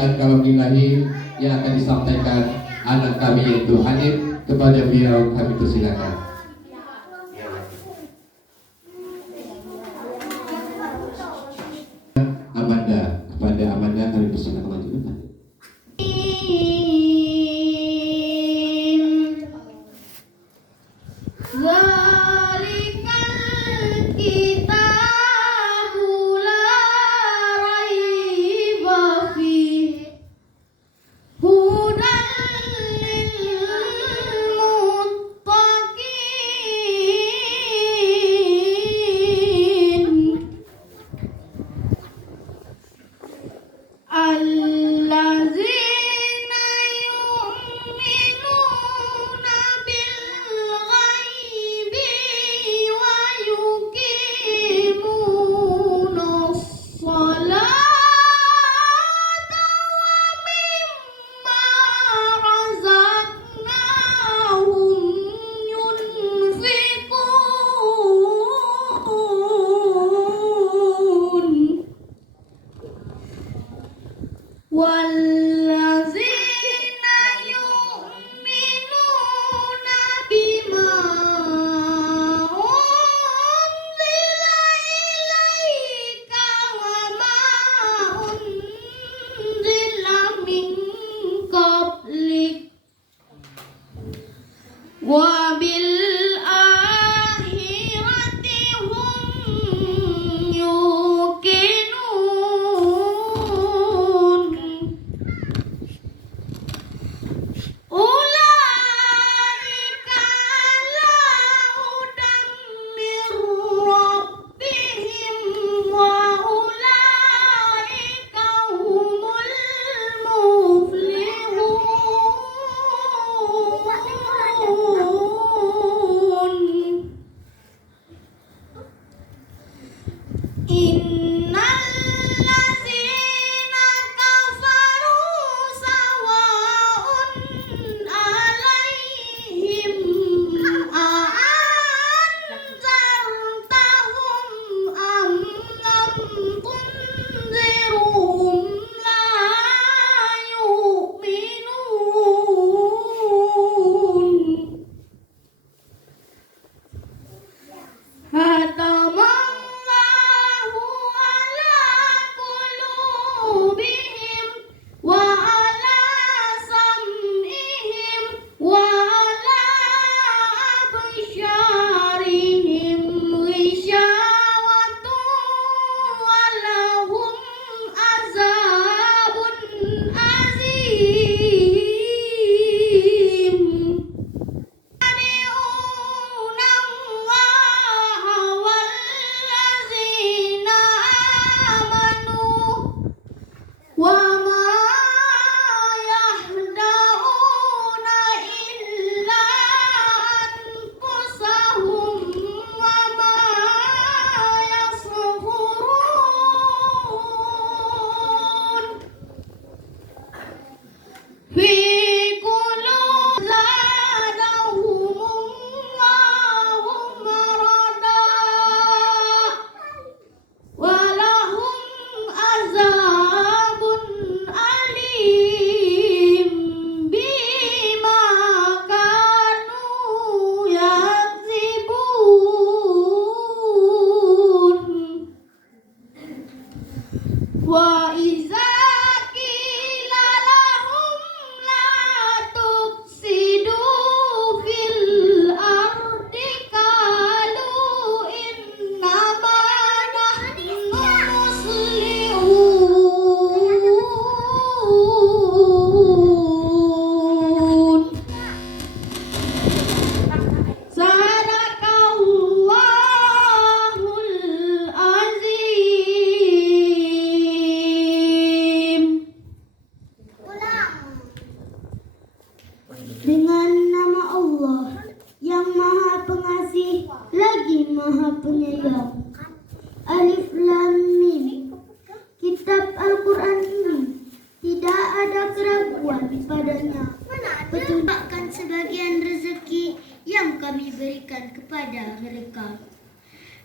bacaan kalam ilahi yang akan disampaikan anak kami yaitu Hanif. Kepada beliau kami persilakan. Kepada Amanda kami persilakan maju depan. Dengan nama Allah yang Maha Pengasih lagi Maha Penyayang. Alif Lam Mim. Kitab Al-Quran ini tidak ada keraguan padanya. Petunjukkan sebagian rezeki yang kami berikan kepada mereka.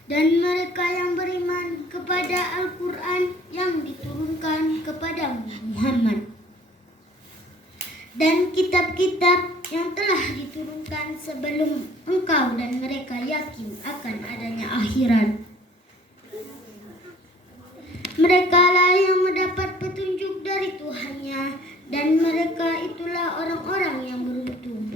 dan mereka yang beriman kepada Al-Quran yang diturunkan kepada Muhammad dan kitab-kitab yang telah diturunkan sebelum engkau, dan mereka yakin akan adanya akhirat. Mereka lah yang mendapat petunjuk dari Tuhannya, dan mereka itulah orang-orang yang beruntung.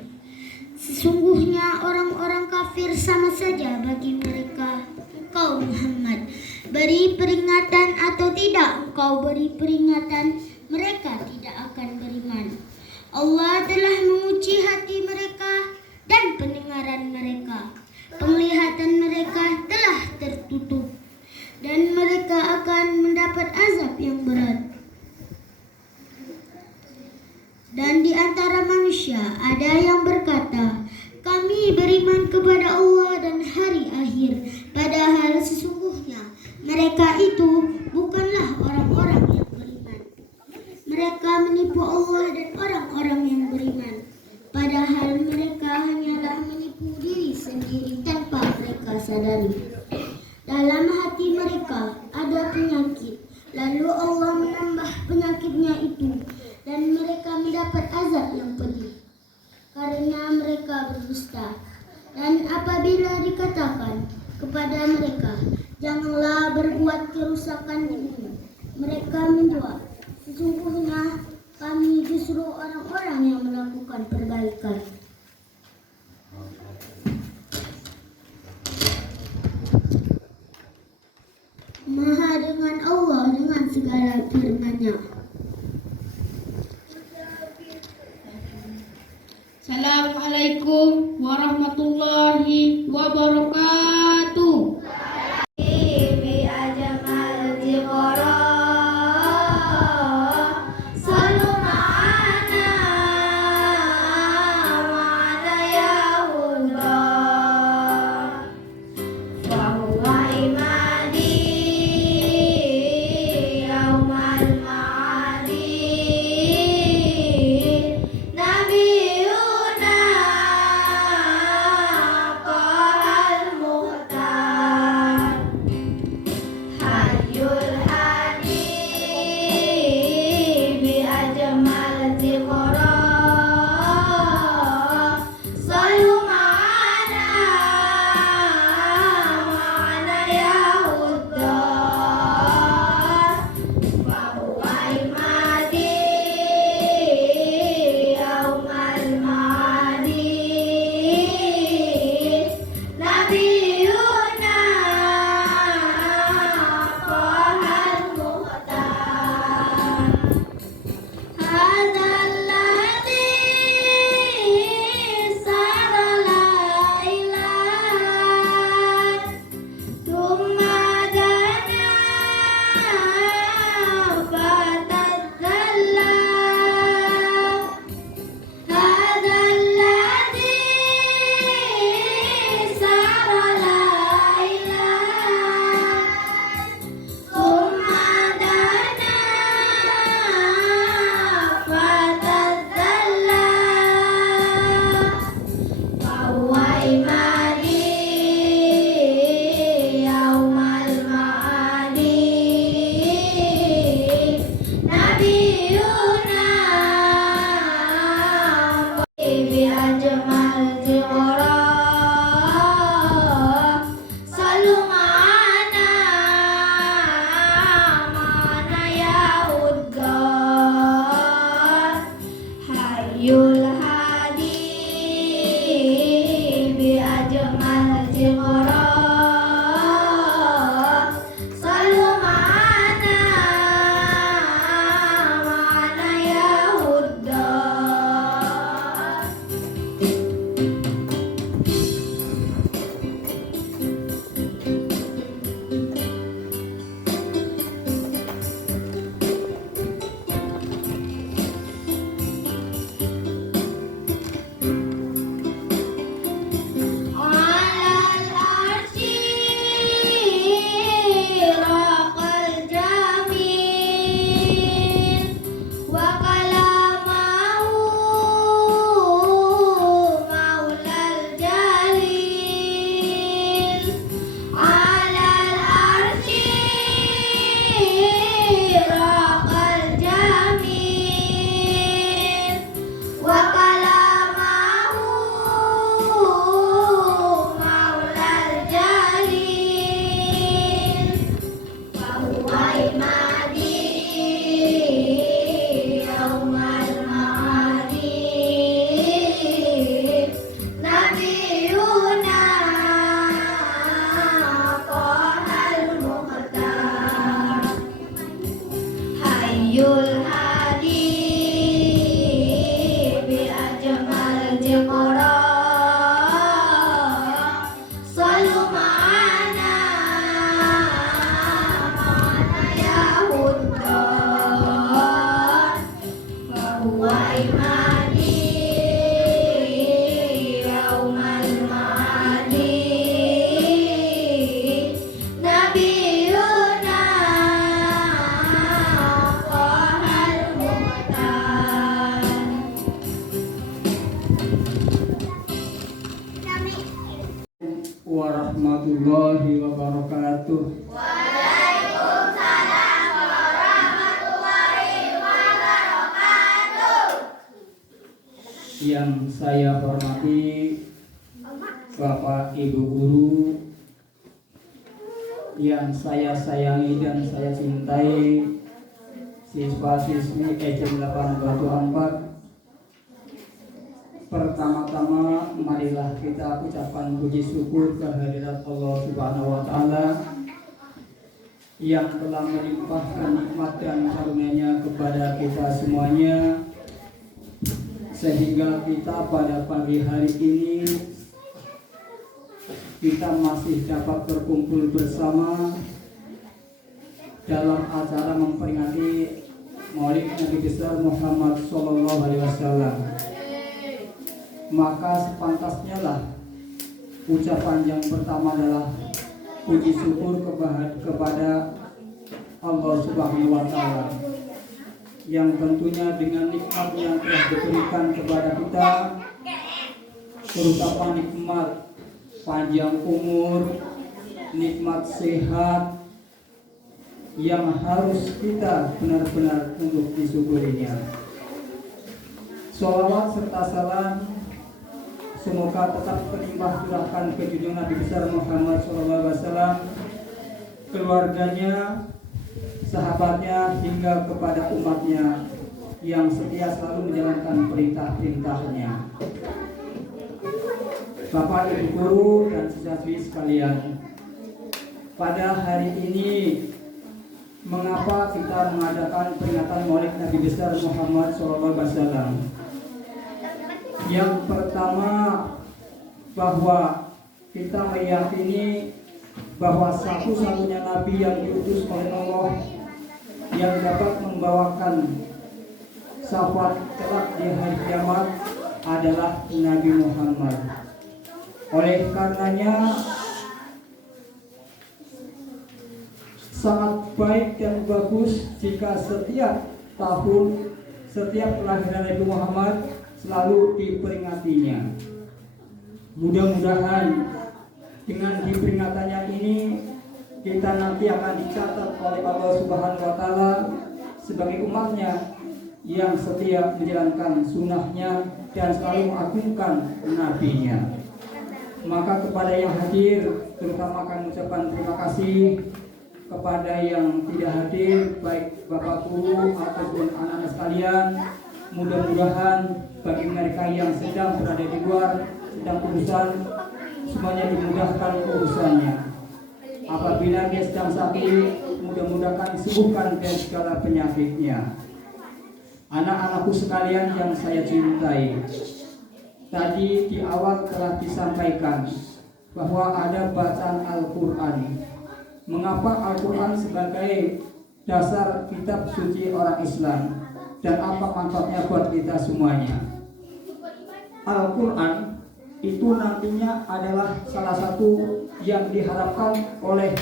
Sesungguhnya orang-orang kafir sama saja bagi mereka. Engkau Muhammad beri peringatan atau tidak engkau beri peringatan, mereka tidak akan beriman. Allah telah menguji hati mereka dan pendengaran mereka. Penglihatan mereka telah tertutup dan mereka akan mendapat azab yang berat. Dan di antara manusia ada yang berkata, kami beriman kepada Allah dan hari akhir, padahal sesungguhnya mereka itu bukanlah orang-orang yang beriman. Mereka menipu Allah dan orang-orang yang beriman, padahal mereka hanyalah menipu diri sendiri tanpa mereka sadari. Dalam hati mereka ada penyakit, lalu Allah menambah penyakitnya itu, dan mereka mendapat azab yang pedih karena mereka berdusta. Dan apabila dikatakan kepada mereka, janganlah berbuat kerusakan di bumi, mereka menjawab, sesungguhnya kami justru orang-orang yang melakukan perbaikan. Maha dengan Allah dengan segala firman-Nya. Assalamualaikum warahmatullahi wabarakatuh. warahmatullahi wabarakatuh. Yang saya hormati Bapak Ibu Guru, yang saya sayangi dan saya cintai, siswa-siswi EJ 824. Pertama-tama marilah kita ucapkan puji syukur kehadirat Allah Subhanahu wa taala yang telah melimpahkan nikmat dan karunia-Nya kepada kita semuanya, sehingga kita pada pagi hari ini kita masih dapat berkumpul bersama dalam acara memperingati Maulid Nabi besar Muhammad SAW. Maka sepantasnya lah ucapan yang pertama adalah puji syukur kepada Allah Subhanahu wa taala, yang tentunya dengan nikmat yang telah diberikan kepada kita, terutama nikmat panjang umur, nikmat sehat, yang harus kita benar-benar untuk disyukurinya. Sholawat serta salam semoga tetap berlimpah curahkan ke junjungan Nabi besar Muhammad SAW, keluarganya, sahabatnya, hingga kepada umatnya yang setia selalu menjalankan perintah-perintahnya. Bapak Ibu Guru dan siswa-siswi sekalian, pada hari ini mengapa kita mengadakan peringatan Maulid Nabi besar Muhammad SAW? Yang pertama, bahwa kita meyakini bahwa satu-satunya Nabi yang diutus oleh Allah yang dapat membawakan syafaat kelak di hari kiamat adalah Nabi Muhammad. Oleh karenanya sangat baik dan bagus jika setiap tahun, setiap kelahiran Nabi Muhammad selalu diperingatinya. Mudah-mudahan dengan diperingatannya ini kita nanti akan dicatat oleh Allah Subhanahu wa taala sebagai umatnya yang setia menjalankan sunnahnya dan selalu mengagungkan nabinya. Maka kepada yang hadir, terutama kami ucapkan terima kasih. Kepada yang tidak hadir, baik Bapak Guru ataupun anak-anak sekalian, mudah-mudahan bagi mereka yang sedang berada di luar, sedang urusan, semuanya dimudahkan urusannya. Apabila dia sedang sakit, mudah-mudahan disembuhkan dari segala penyakitnya. Anak-anakku sekalian yang saya cintai, tadi di awal telah disampaikan bahwa ada bacaan Al-Quran. Mengapa Al-Quran sebagai dasar kitab suci orang Islam, dan apa manfaatnya buat kita semuanya? Al-Quran itu nantinya adalah salah satu yang diharapkan oleh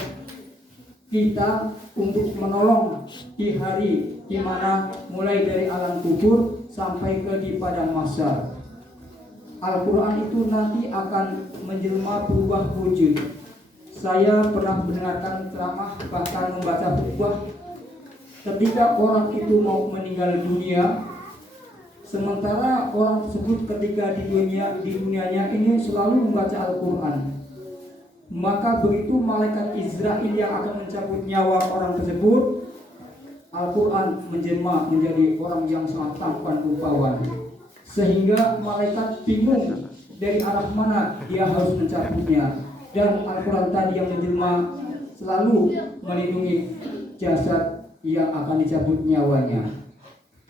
kita untuk menolong di hari di mana mulai dari alam kubur sampai ke di padang mahsyar. Al-Quran itu nanti akan menjelma berubah wujud. Saya pernah mendengarkan ceramah, bahkan membaca khutbah, ketika orang itu mau meninggal dunia, sementara orang tersebut ketika di dunianya ini selalu membaca Al-Quran, maka begitu malaikat Israel yang akan mencabut nyawa orang tersebut, Al-Quran menjelma menjadi orang yang sangat tampan rupawan, sehingga malaikat bingung dari arah mana dia harus mencabutnya. Dan Al-Quran tadi yang menjelma selalu melindungi jasad yang akan dicabut nyawanya.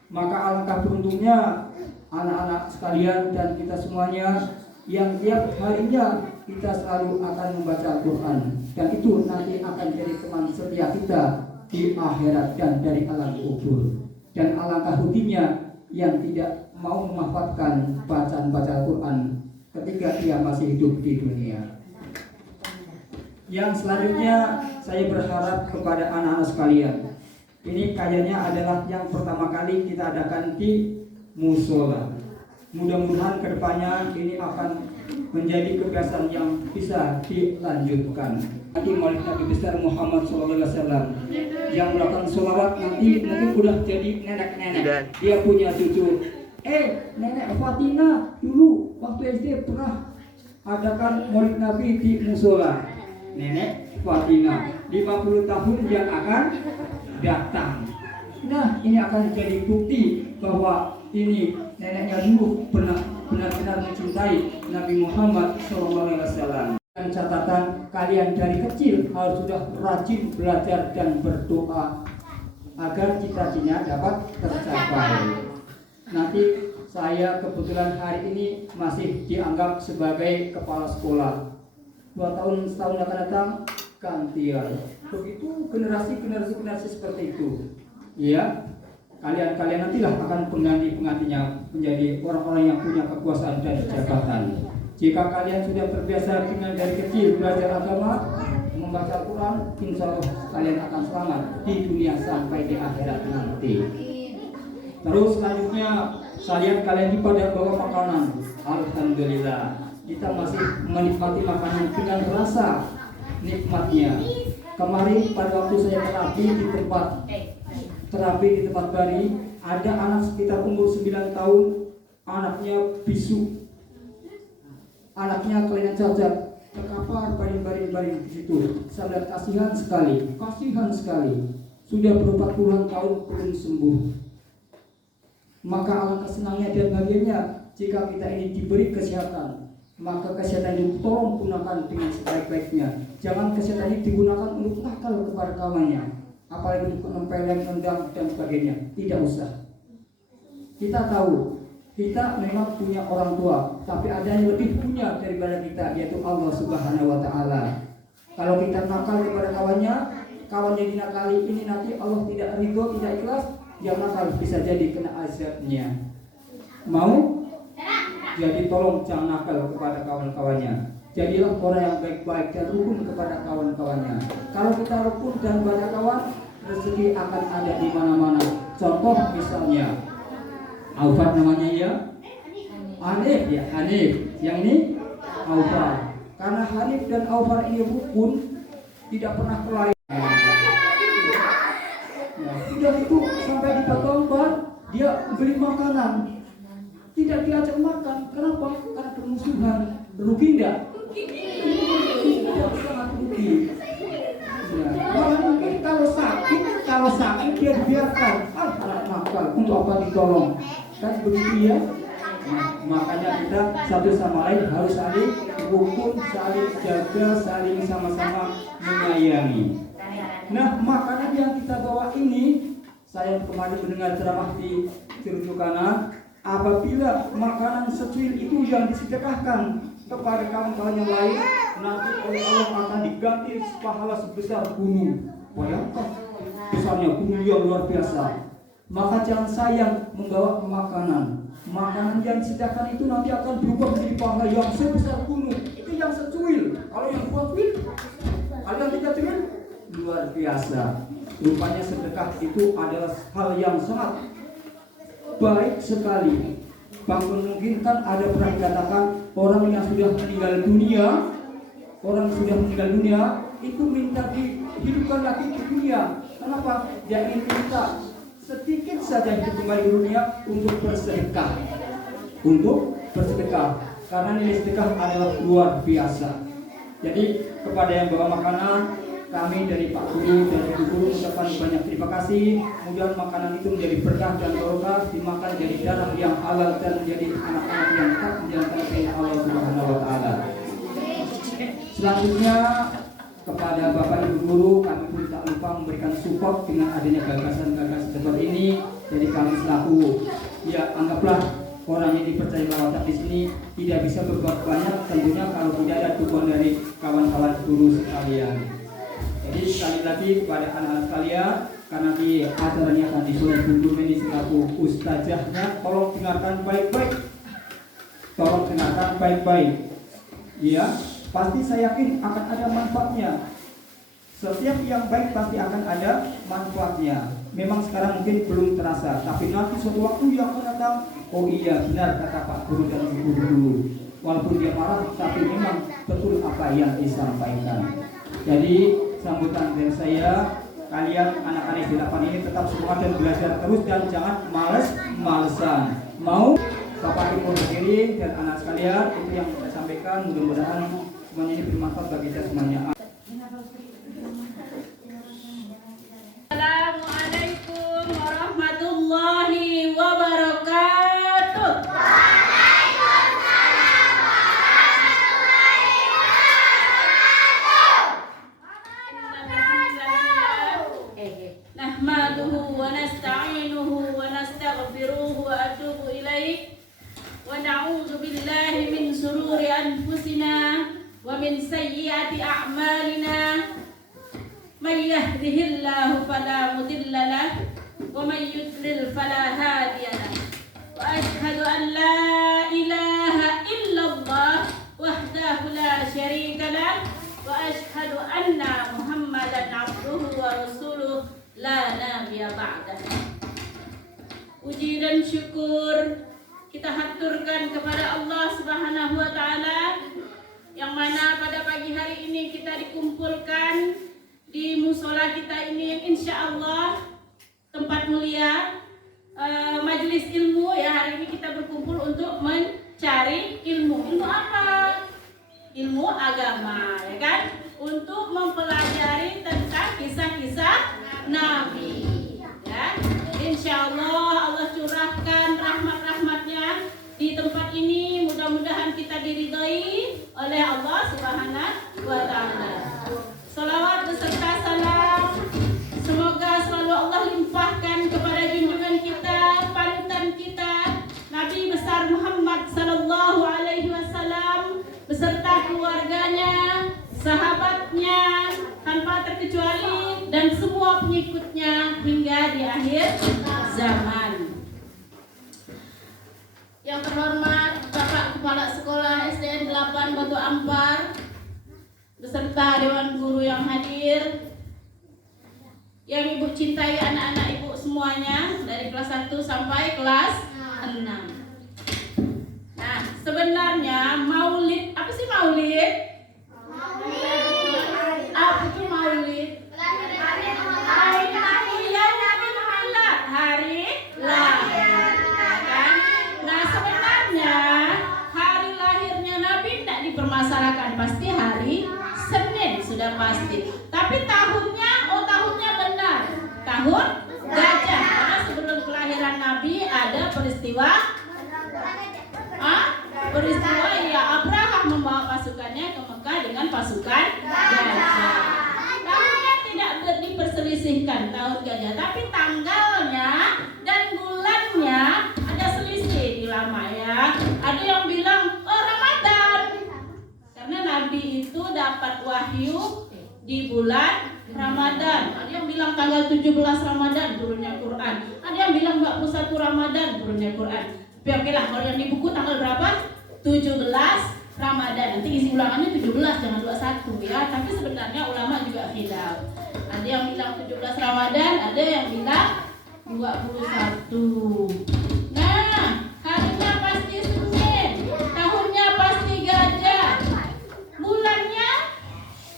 Maka alangkah beruntungnya anak-anak sekalian dan kita semuanya yang tiap harinya kita selalu akan membaca Al-Quran, dan itu nanti akan jadi teman setia kita di akhirat dan dari alam kubur. Dan alangkah ruginya yang tidak mau memanfaatkan bacaan-bacaan Al-Quran ketika dia masih hidup di dunia. Yang selanjutnya saya berharap kepada anak-anak sekalian, ini kayaknya adalah yang pertama kali kita adakan di musola. Mudah-mudahan kedepannya ini akan menjadi kebiasaan yang bisa dilanjutkan. Nanti Maulid Nabi besar Muhammad SAW yang melakukan sholawat nanti udah jadi nenek-nenek. Dia punya cucu. Nenek Fatina dulu waktu SD pernah adakan Maulid Nabi di musola. Nenek Fatina 50 tahun yang akan datang. Nah, ini akan jadi bukti bahwa ini neneknya dulu pernah benar-benar mencintai Nabi Muhammad SAW. Dan catatan kalian dari kecil harus sudah rajin belajar dan berdoa agar cita-citanya dapat tercapai. Nanti saya kebetulan hari ini masih dianggap sebagai kepala sekolah. 2 tahun setahun akan datang gantian. Begitu generasi seperti itu. Ya, kalian nantilah akan penggantinya menjadi orang-orang yang punya kekuasaan dan jabatan. Jika kalian sudah terbiasa dengan dari kecil belajar agama, membaca Al-Quran, insya Allah kalian akan selamat di dunia sampai di akhirat nanti. Terus selanjutnya, saya lihat kalian ini pada bawa makanan. Alhamdulillah, kita masih menikmati makanan dengan rasa nikmatnya. Kemarin pada waktu saya terapi di tempat Bari, ada anak sekitar umur 9 tahun, anaknya bisu, anaknya kelainan cacat, terkapar baring-baring di situ. Saya lihat kasihan sekali. Sudah berobat puluhan tahun belum sembuh. Maka alangkah senangnya dan bahagianya jika kita ini diberi kesehatan. Maka kesehatan itu tolong gunakan dengan sebaik-baiknya. Jangan kesehatan ini digunakan untuk nakal kepada kawannya, apalagi untuk nempeleng, nendang dan sebagainya. Tidak usah. Kita tahu kita memang punya orang tua, tapi ada yang lebih punya daripada kita, yaitu Allah Subhanahu wa Ta'ala. Kalau kita nakal kepada kawannya dinakali, ini nanti Allah tidak ridho, tidak ikhlas, yang nakal bisa jadi kena azabnya. Mau? Jadi tolong jangan nakal kepada kawan-kawannya. Jadilah orang yang baik-baik dan rukun kepada kawan-kawannya. Kalau kita rukun dan banyak kawan, rezeki akan ada di mana-mana. Contoh misalnya, Aufar namanya ya, Hanif. Yang ini Aufar. Karena Hanif dan Aufar ini rukun, tidak pernah kelain. Sudah itu sampai di Batombar, dia beli makanan, tidak diajak makan. Kenapa? Karena permusuhan. Rugi enggak? Tidak, sangat rugi. Malah mungkin kalau sakit dia dibiarkan. Anak nakal, untuk apa ditolong? Kan begitu ya. Makanya kita satu sama lain harus saling rukun, saling jaga, saling sama-sama menyayangi. Nah, makanan yang kita bawa ini, saya kemarin mendengar ceramah di Cirucukana, apabila makanan secuil itu yang disedekahkan kepada kawan-kawan yang lain, nanti oleh Allah akan diganti pahala sebesar gunung. Bayangkan, besarnya gunung yang luar biasa. Maka jangan sayang membawa makanan. Makanan yang disedekahkan itu nanti akan berubah menjadi pahala yang sebesar gunung. Itu yang secuil. Kalau yang buat cuil, kalau yang tidak cuil, luar biasa. Rupanya sedekah itu adalah hal yang sangat baik sekali. Bahkan mungkin kan ada pernah dikatakan orang yang sudah meninggal dunia itu minta dihidupkan lagi di dunia. Kenapa? Dia ingin minta sedikit saja hidup kembali di dunia untuk bersedekah. Karena nilai sedekah adalah luar biasa. Jadi kepada yang bawa makanan, kami dari Pak Guru dan Ibu Guru ucapkan banyak terima kasih. Kemudian makanan itu menjadi berkah dan barokah, dimakan jadi darah yang halal dan menjadi anak-anak yang tak menjalankan perintah Allah Subhanahu wa Ta'ala. Selanjutnya kepada Bapak Ibu Guru, kami pun tak lupa memberikan support dengan adanya gagasan-gagasan seperti ini. Jadi kami selaku, ya anggaplah orang yang dipercaya lawatan di sini tidak bisa berbuat banyak tentunya kalau tidak ada dukungan dari kawan-kawan guru sekalian. Jadi sekali lagi kepada anak-anak sekalian, karena di acaranya akan disuruh Bunda Meni selaku ustazahnya, tolong dengarkan baik-baik. Ya, pasti saya yakin akan ada manfaatnya. Setiap yang baik pasti akan ada manfaatnya. memang sekarang mungkin belum terasa, tapi nanti suatu waktu yang akan datang, oh iya benar kata Pak Guru dan Ibu Guru, walaupun dia marah tapi memang betul apa yang disampaikan. Jadi sambutan dari saya, kalian anak-anak di 8 ini tetap semangat dan belajar terus dan jangan males-malesan. Mau Bapak Ibu sendiri dan anak sekalian, itu yang saya sampaikan. Mudah-mudahan semuanya ini bermanfaat bagi kita semuanya. Assalamualaikum warahmatullahi wabarakatuh. Nahmaduhu wa nasta'inuhu wa nastaghfiruhu wa atubu ilaih wa na'udzu billahi min shururi anfusina wa min sayyiati a'malina. Man yahdihillahu fala mudilla lahu wa man yudlil fala hadiya lahu. Wa ashhadu an la ilaha illallah wahdahu la syarika lahu wa ashhadu anna Muhammadan abduhu wa rasuluh la nabiyya ba'dah. Puji dan syukur kita haturkan kepada Allah Subhanahu wa taala yang mana pada pagi hari ini kita dikumpulkan di musola kita ini yang insya Allah tempat mulia, majelis ilmu ya. Hari ini kita berkumpul untuk mencari ilmu. Ilmu apa? Ilmu agama, ya kan? Untuk mempelajari tentang kisah-kisah Nabi, ya. Insya Allah Allah curahkan rahmat-rahmatnya di tempat ini. Mudah-mudahan kita diridhai oleh Allah Subhanahu wa taala. Salawat beserta salam semoga selalu Allah limpahkan kepada junjungan kita, panutan kita, Nabi besar Muhammad sallallahu alaihi wasallam beserta keluarganya, sahabatnya tanpa terkecuali dan semua pengikutnya hingga di akhir zaman. Yang terhormat Bapak Kepala Sekolah SDN 8 Batu Ampar beserta Dewan Guru yang hadir, yang Ibu cintai anak-anak Ibu semuanya dari kelas 1 sampai kelas 6. Nah, sebenarnya maulid, apa sih maulid? Apa itu maulid? Hari Nabi Muhammad, hari lahir, kan? Nah, sebenarnya hari lahirnya Nabi tidak dipermasalahkan, pasti hari Senin sudah pasti. Tapi tahunnya benar, tahun gajah. Karena sebelum kelahiran Nabi ada peristiwa ya, Abraham membawa pasukannya ke Mekah dengan pasukan gajah. Tahunnya tidak diperselisihkan tahun gajah, tapi tanggalnya dan bulannya ada selisih di lama ya. Ada yang bilang Ramadan, karena Nabi itu dapat wahyu di bulan Ramadan. Ada yang bilang tanggal 17 Ramadan turunnya Quran. Ada yang bilang 21 Ramadan turunnya Quran. Tapi oke lah, kalau yang di buku tanggal berapa? 17 Ramadan. Nanti isi ulangannya 17, jangan 21 ya. Tapi sebenarnya ulama juga khilaf. Ada yang bilang 17 Ramadan, ada yang bilang 21. Nah, harinya pasti Senin, tahunnya pasti gajah. Bulannya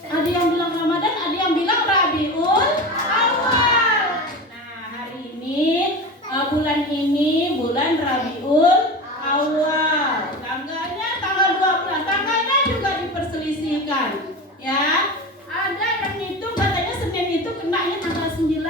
ada yang bilang Ramadan, ada yang bilang Rabiul Awal. Nah, hari ini bulan ini bulan Rabiul Awal. Tanggalnya tanggal 12. Tanggalnya juga diperselisihkan. Ya. Ada yang hitung katanya Senin itu kenanya tanggal 9.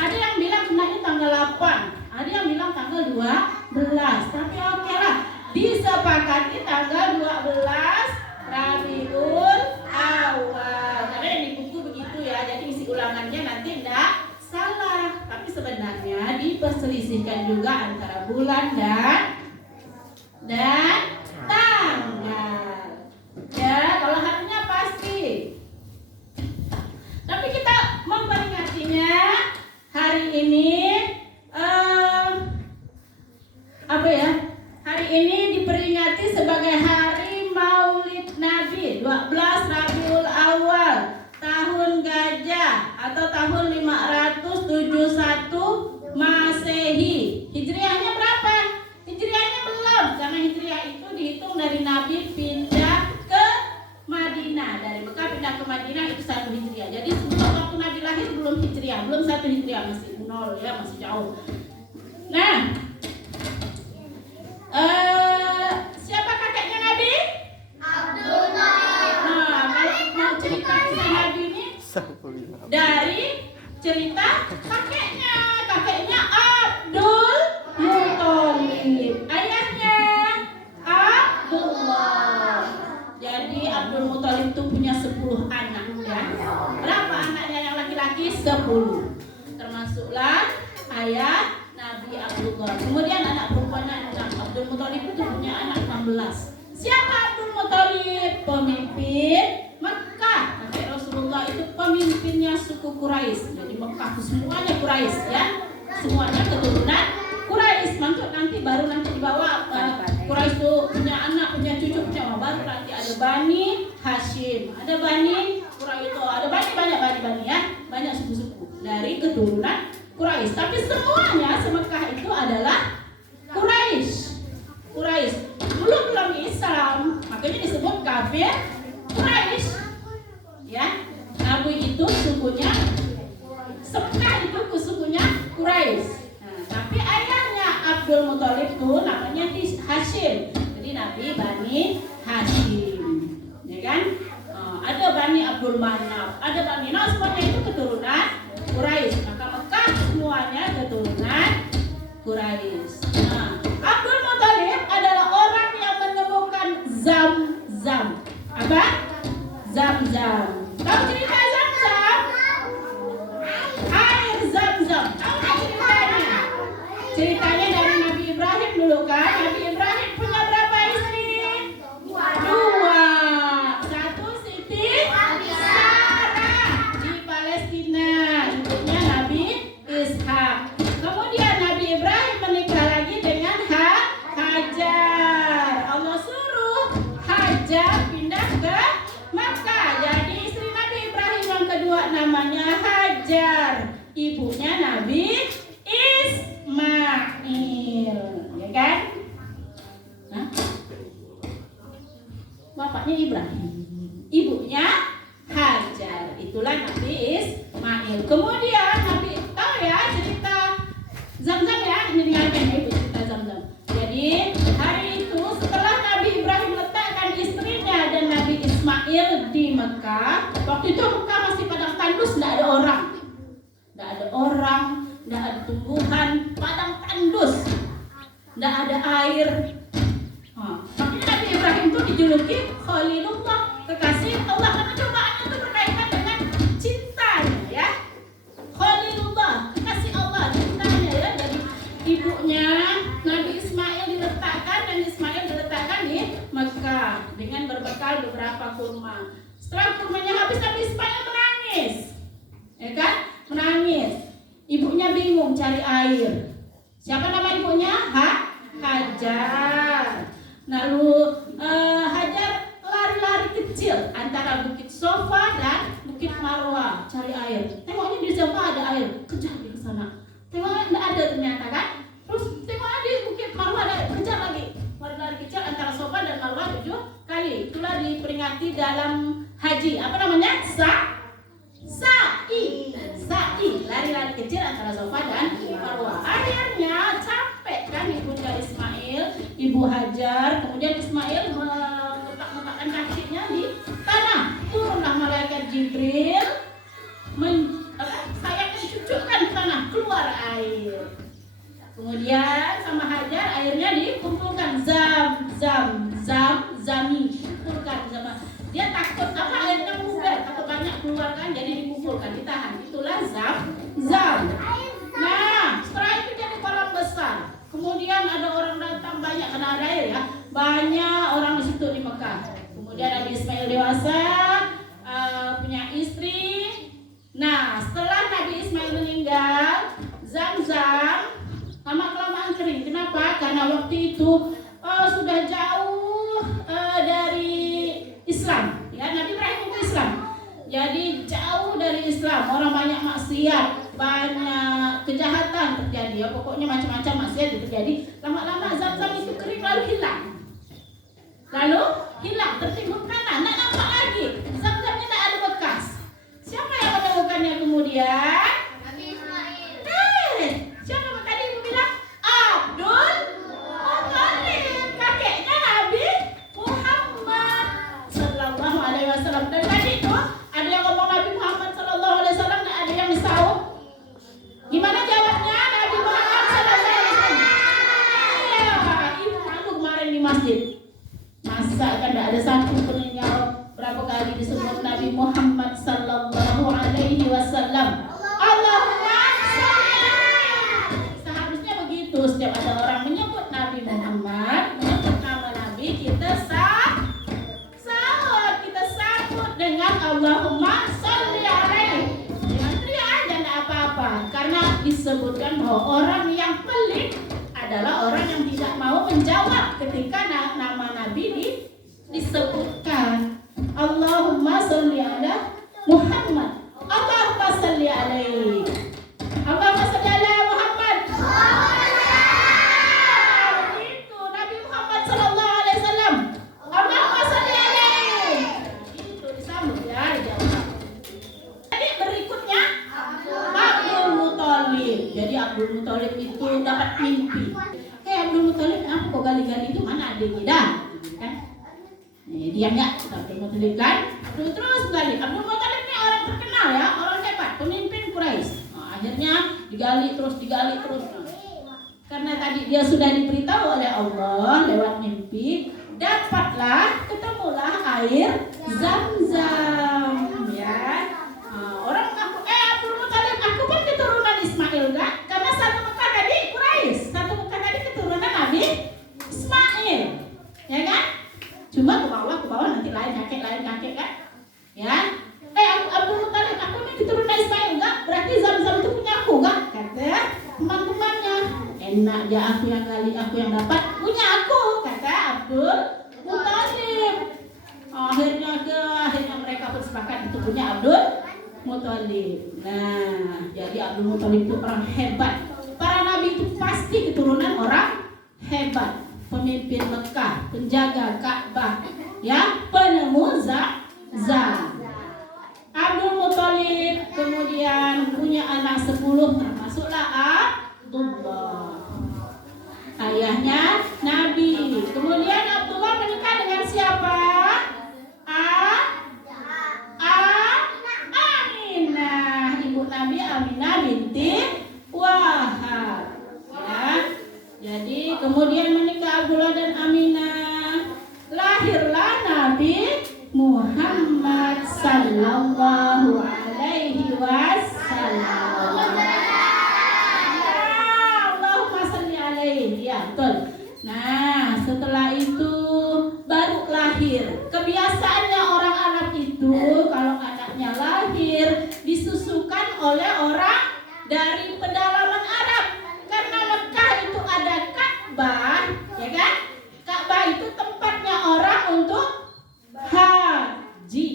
Ada yang bilang kenanya tanggal 8. Ada yang bilang tanggal 12. Tapi oke lah, disepakati tanggal 12 Rabiul Awal. Karena yang di buku begitu ya. Jadi isi ulangannya nanti enggak salah. Tapi sebenarnya diperselisihkan juga antara bulan dan tanggal. Ya, kalau harinya pasti. Tapi kita memperingatinya hari ini Hari ini diperingati sebagai hari Maulid Nabi 12 Rabiul Awal tahun gajah atau tahun 570 bilang itu 1 Hijriah. Jadi sebelum waktu Nabi lahir belum Hijriah, belum 1 Hijriah, masih 0 ya, masih jauh. Nah, siapa kakeknya Nabi? Abdul Thalib. Nah, kalau mau cerita kisah Nabi ini dari cerita kakeknya Abdul Muthalib, ayahnya Abdullah. Jadi Abdul Muthalib itu punya 10 anak ya. Berapa anaknya yang laki-laki? 10. Termasuklah ayah Nabi Abdullah. Kemudian anak perempuannya 6. Abdul Muthalib itu punya anak 16. Siapa Abdul Muthalib? Pemimpin Mekah. Kakek Rasulullah itu pemimpinnya suku Quraisy. Jadi Mekah itu semuanya Quraisy ya. Semuanya keturunan Quraisy. Nanti baru dibawa Quraisy itu punya anak, punya cucu, punya baru nanti ada Bani Hashim, ada Bani Quraisy, ada banyak ya. Banyak suku-suku dari keturunan Quraisy. Tapi semuanya semekah itu adalah Quraisy. Belum Islam, makanya disebut kafir Quraisy. Ya, Nabi itu sukunya semekah itu sukunya Quraisy. Nah, tapi ayahnya Abdul Muthalib itu namanya Hashim. Jadi Nabi Bani Hashim, ya kan? Ada Bani Abdul Manaf, ada Bani Nas, semuanya itu keturunan Quraisy. Maka Mekah semuanya keturunan Quraisy. Nah, Abdul Muthalib adalah orang yang menemukan Zam-Zam. Apa? Zam-Zam. Tahu cerita Zam-Zam? Air Zam-Zam. Tahu nggak ceritanya? Ceritanya dari Nabi Ibrahim dulu kan. Nabi Ibrahim punya berapa istri? 2. Satu Siti Sarah di Palestina. Ibunya Nabi Ishak. Kemudian Nabi Ibrahim menikah lagi dengan Hajar. Allah suruh Hajar pindah ke Makkah. Jadi istri Nabi Ibrahim yang kedua namanya Hajar. Ibunya Nabi Ismail, ya kan? Hah? Bapaknya Ibrahim, ibunya Hajar. Itulah Nabi Ismail. Kemudian Nabi tahu ya cerita Zam-Zam ya, ini dengarkan ya ibu cerita Zam-Zam. Jadi hari itu setelah Nabi Ibrahim letakkan istrinya dan Nabi Ismail di Mekah, waktu itu Mekah masih padang tandus, tidak ada orang, tidak ada tumbuhan, padang tandus, tidak ada air. Makanya Nabi Ibrahim itu dijuluki Khalilullah, kekasih Allah, karena cobaannya itu berkaitan dengan cintanya ya. Khalilullah, kekasih Allah, cintanya ya. Jadi ibunya Nabi Ismail diletakkan dan Ismail diletakkan di Mekah dengan berbekal beberapa kurma. Setelah kurmanya habis, Nabi Ismail menangis, ya kan? Menangis. Ibunya bingung cari air. Siapa nama ibunya? Hajar. Lalu Hajar lari-lari kecil antara Bukit Sofa dan Bukit Marwah cari air. Tengoknya di Sofa ada air, kejar di sana. Tengoknya tidak ada ternyata kan. Terus tengoknya di Bukit Marwah ada, kejar lagi. Lari-lari kecil antara Sofa dan Marwah 7 kali. Itulah diperingati dalam haji. Apa namanya? Sa'i, lari-lari kecil antara Sofa dan Marwah. Akhirnya capek kan ibunda Ismail, ibu Hajar. Kemudian Ismail meletakkan kakinya di tanah. Turunlah malaikat Jibril, sayangnya dicucukkan di tanah, keluar air. Kemudian sama Hajar airnya dikumpulkan, zami, kumpulkan sama. Dia takut airnya menguber, takut banyak keluar kan, jadi dikumpulkan, ditahan. Itulah zam. Nah, setelah itu jadi kolam besar. Kemudian ada orang datang banyak karena ada air ya. Banyak orang di situ di Mekah. Kemudian Nabi Ismail dewasa, punya istri. Nah, setelah Nabi Ismail meninggal, Zam-Zam lama-kelamaan kering. Kenapa? Karena waktu itu sudah jauh dari Islam. Ya, Nabi Ibrahim itu Islam. Jadi jauh dari Islam, orang banyak maksiat, banyak kejahatan terjadi ya, pokoknya macam-macam maksiat terjadi. Lama-lama Zam-Zam itu kering lalu hilang. Tertimbun tanah, tidak nampak lagi. Zam-Zamnya tidak ada bekas. kemudian siapa tadi ibu bilang? Abdul Muthalib, kakeknya Nabi Muhammad sallallahu alaihi wasallam. Dan tadi itu ada yang ngomong Nabi Muhammad sallallahu alaihi wasallam, dan ada yang tahu. Gimana jawabnya? Nabi Muhammad sallallahu alaihi wasallam. Iya, ibu malu kemarin di masjid. Masa kan tidak ada satu pun yang jawab berapa kali disebut Nabi Muhammad sallallahu alaihi wasallam. Allahumma sholli. Seharusnya begitu, setiap ada orang menyebut Nabi Muhammad, menyebut nama Nabi, kita sambut dengan Allahumma sholli alaihi. Jangan teriak aja, tidak apa-apa, karena disebutkan bahwa orang yang pelit adalah orang yang tidak mau menjawab ketika nama Nabi disebutkan. Allahumma sholli ala Muhammad. Allahumma sholli alaihi. Allahumma sholli ala Muhammad. Itu Nabi Muhammad sallallahu alaihi wasallam. Allahumma sholli alaihi. Itu disambut ya, dijawab. Jadi berikutnya Abdul Muthalib. Jadi Abdul Muthalib itu dapat mimpi. Abdul Muthalib, apa kok gali-gali itu mana adiknya dah? Kan? Diam ya, Abdul Muthalib kan? Terus gali. Abdul Muthalib ini orang terkenal ya, orang hebat, pemimpin Quraisy. Akhirnya digali terus. Karena tadi dia sudah diberitahu oleh Allah lewat mimpi, ketemulah air Zam-Zam ya. Orang mengaku, Abdul Muthalib, aku kan keturunan Ismail kan? Karena satu Mekah tadi Quraisy, satu Mekah tadi keturunan Nabi Ismail, ya kan? Cuma ke bawah nanti lain kakek kan? Ya. Abdul Muthalib, aku ini keturunan Ismail enggak? Berarti Zam-Zam itu punya aku enggak? Kata teman-temannya. Enak ya, aku yang gali, aku yang dapat, punya aku, kata Abdul Muthalib. Akhirnya mereka bersepakat untuk punya Abdul Muthalib. Nah, jadi Abdul Muthalib itu orang hebat. Para nabi itu pasti keturunan orang hebat. Pemimpin Mekah, penjaga Ka'bah, ya, penemu Zam-Zam. Abdul Muthalib kemudian punya anak 10, termasuklah Abdullah, ayahnya Nabi. Kemudian Abdullah menikah dengan siapa? Aminah, ibu Nabi Aminah binti Wahab. Ya. Jadi kemudian menikah Abdullah dan Aminah, lahirlah Nabi Muhammad sallallahu alaihi wasallam. Allahumma sholli alaihi. Ya, betul. Nah, setelah itu baru lahir. Kebiasaannya orang Arab itu kalau anaknya lahir disusukan oleh orang dari pedalaman Arab. Karena Mekah itu ada Ka'bah, ya kan? Ka'bah itu tempatnya orang untuk haji.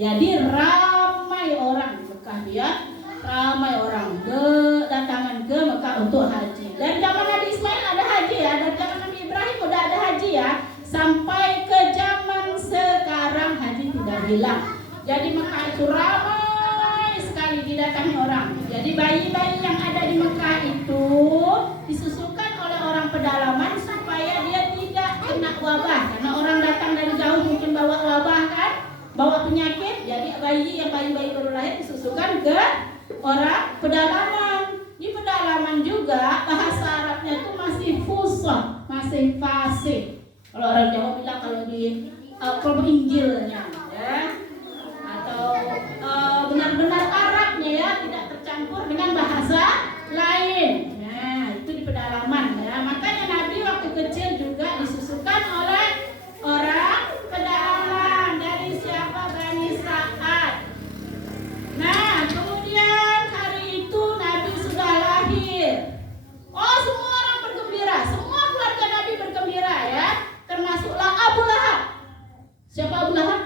Jadi ramai orang Mekah, dia ramai orang berdatangan ke Mekah untuk haji. Dari zaman Nabi Ismail ada haji ya, dari zaman Nabi Ibrahim udah ada haji ya, sampai ke zaman sekarang haji tidak hilang. Jadi Mekah itu ramai sekali didatangi orang. Jadi bayi-bayi yang ada di Mekah itu disusukan oleh orang pedalaman supaya dia tidak kena wabah. Karena orang datang dari jauh mungkin bawa wabah kan, bawa penyakit. Jadi bayi-bayi baru lahir disusukan ke orang pedalaman. Di pedalaman juga bahasa Arabnya itu masih fusah, masih fasih. Kalau orang Jawa bilang kalau di kelompok Injilnya ya, atau benar-benar Arabnya ya, tidak tercampur dengan bahasa lain. Nah, itu di pedalaman ya. Makanya Nabi waktu kecil juga disusukan oleh orang pedalaman. Dari siapa? Bani Sa'ad. Nah, kemudian hari itu Nabi sudah lahir. Oh, semua orang bergembira, semua keluarga Nabi bergembira ya. Termasuklah Abu Lahab. Siapa Abu Lahab?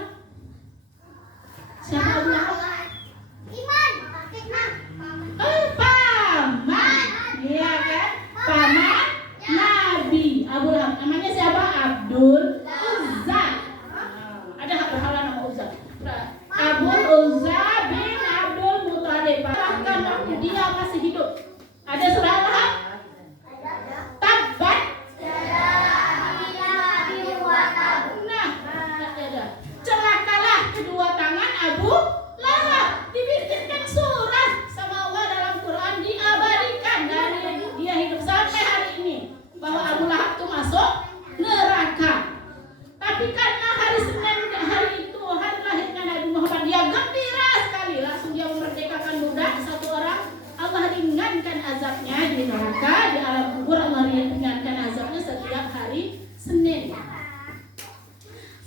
hari Senin, hari itu hari lahirnya Nabi Muhammad, dia gembira sekali, langsung dia memerdekakan budak satu orang. Allah ringankan azabnya di neraka, di alam kubur Allah ringankan azabnya setiap hari Senin.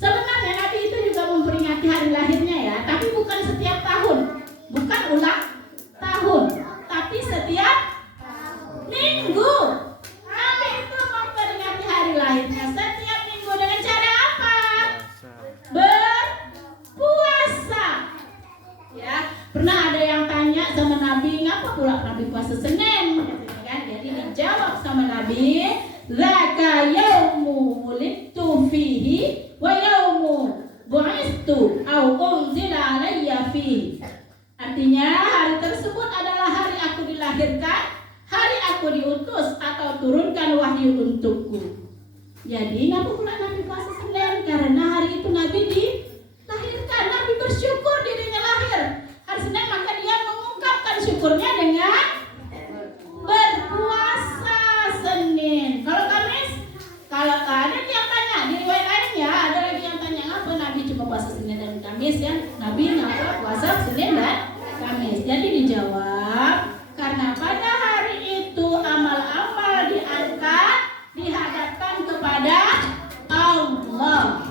Sebenarnya Nabi itu juga memperingati hari lahirnya ya, tapi bukan setiap tahun, bukan ulang tahun, tapi setiap minggu. Nabi itu memperingati hari lahirnya setiap minggu dengan cara apa? Berpuasa. Ya, pernah ada yang tanya sama Nabi, ngapa pula Nabi puasa Senin? Kan? Jadi dijawab sama Nabi, "Zaka yaumu wulidtu fihi wa yaumu bu'istu au unzila alayya fihi." Artinya hari tersebut adalah hari aku dilahirkan, hari aku diutus atau turunkan wahyu untukku. Jadi ngapa pula Nabi puasa Senin? Karena hari itu Nabi dilahirkan, Nabi bersyukur dirinya lahir hari Senin, maka dia mengungkapkan syukurnya dengan berpuasa Senin. Kalau Kamis, kalau ada yang tanya di riwayat lainnya, ada lagi yang tanya ngapa Nabi cuma puasa Senin dan Kamis ya? Nabi ngapa puasa Senin dan Kamis? Jadi dijawab karena pada hari itu amal-amal diangkat, dihadapkan kepada Allah.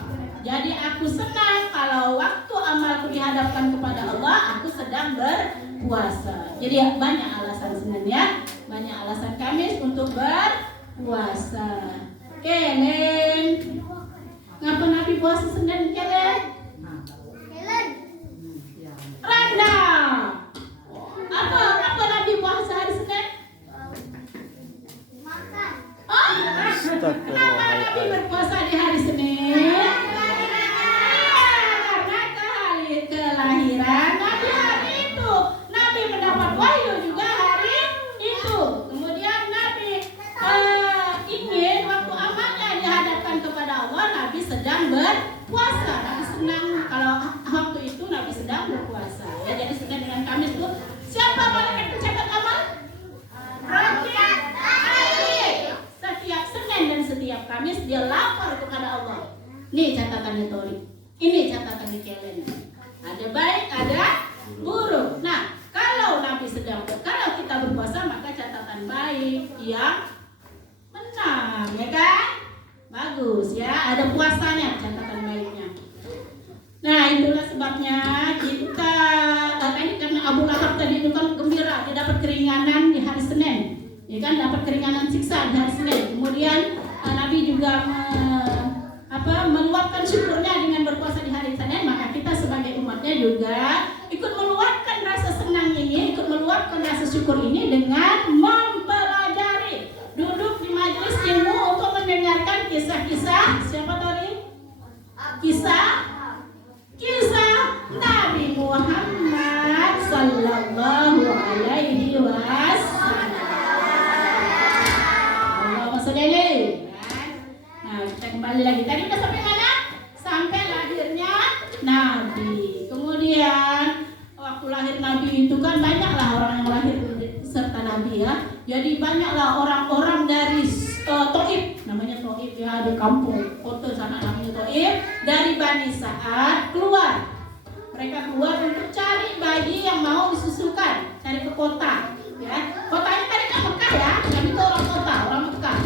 Jadi aku senang kalau waktu amalku dihadapkan kepada Allah, aku sedang berpuasa. Jadi banyak alasan Senin ya, banyak alasan Kamis untuk berpuasa. Kelen, ngapa Nabi puasa Senin Kelen? Randa. Apa Nabi puasa hari Senin? Oh, kenapa Nabi berpuasa di hari Senin? Karena kelahiran Nabi hari itu. Nabi mendapat wahyu juga hari itu. Kemudian Nabi ingin waktu amalnya dihadapkan kepada Allah, Nabi sedang berpuasa. Nabi senang kalau waktu itu Nabi sedang berpuasa. Ya, jadi Senin dengan Kamis itu siapa malaikat pencatat amal? Rakyat Ali. Setiap Senin dan setiap Kamis dia lapor kepada Allah. Nih catatannya Tori, ini catatannya Kelen. Ada baik, ada buruk. Nah, kalau kita berpuasa maka catatan baik yang menang, ya kan? Bagus ya, ada puasanya, catatan baiknya. Nah, itulah sebabnya kita tadi karena Abu Lahab tadi itu kan gembira, dia dapat keringanan di hari Senin, ya kan, dapat keringanan siksa di hari Senin. Kemudian Nabi juga meluapkan syukurnya dengan berpuasa di hari Senin, maka kita sebagai umatnya juga ikut meluapkan rasa senang ini, ikut meluapkan rasa syukur ini dengan mempelajari, duduk di majelis ilmu untuk mendengarkan kisah-kisah siapa tadi? Kisah Nabi Muhammad sallallahu alaihi wasallam. Allahumma shalli alaihi. Nah, kita kembali lagi. Tadi udah sampai mana? Sampai lahirnya Nabi. Kemudian waktu lahir Nabi itu kan banyaklah orang yang lahir serta Nabi ya. Jadi banyaklah orang-orang dari Taif, namanya Taif ya, di kampung kota sana namanya Taif, dari Bani Sa'ad keluar. Mereka keluar untuk cari bayi yang mau disusukan, cari ke kota ya. Kotanya tadi kan Mekah ya, Nabi itu orang kota, orang Mekah.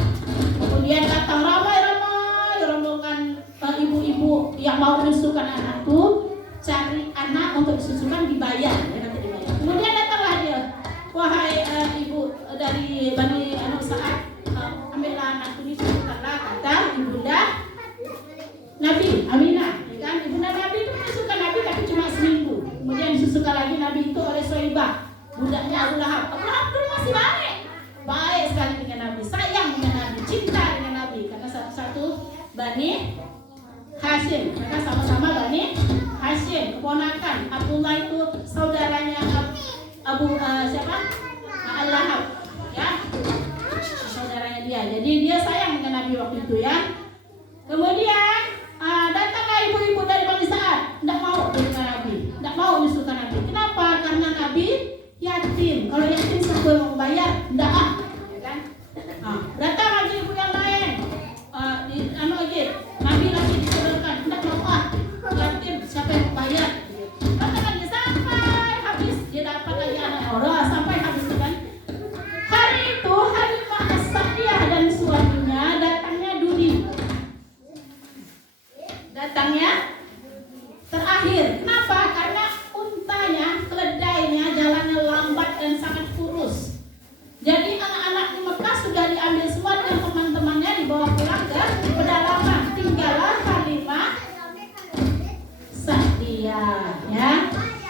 Kemudian datang ramai-ramai rombongan ibu-ibu yang mau menyusukan anak tuh, cari anak untuk disusukan, dibayar ya, nanti dibayar. Kemudian datanglah dia, wahai ibu dari Bani Sa'ad, ambillah anak ini, susukanlah, kata ibunda Nabi Aminah, ya kan? Ibunda Nabi itu menyusukan Nabi tapi cuma seminggu. Kemudian disusukan lagi Nabi itu oleh Soibah, budaknya Abu Lahab. Abu Lahab dulu masih baik sekali dengan Nabi, sayang dengan Nabi, cinta dengan Nabi, karena satu-satu Bani Hashim, mereka sama-sama Bani Hashim, keponakan. Abdullah itu saudaranya Abu siapa? Al-Lahab, ya, saudaranya dia. Jadi dia sayang dengan Nabi waktu itu ya. Kemudian datanglah ibu-ibu dari Bani Sa'ad, tidak mau dengan Nabi, tidak mau menyusukan Nabi. Kenapa? Karena Nabi yatim. Kalau yatim siapa yang mau bayar? Tidak ya kan? Datang lagi ibu yang lain, Nabi lagi disodorkan, tidak mau terakhir. Kenapa? Karena untanya, keledainya jalannya lambat dan sangat kurus. Jadi anak-anak di Mekah sudah diambil semua dengan teman-temannya, dibawa pulang ke pedalaman. Tinggallah Halimah Sa'diyah, ya.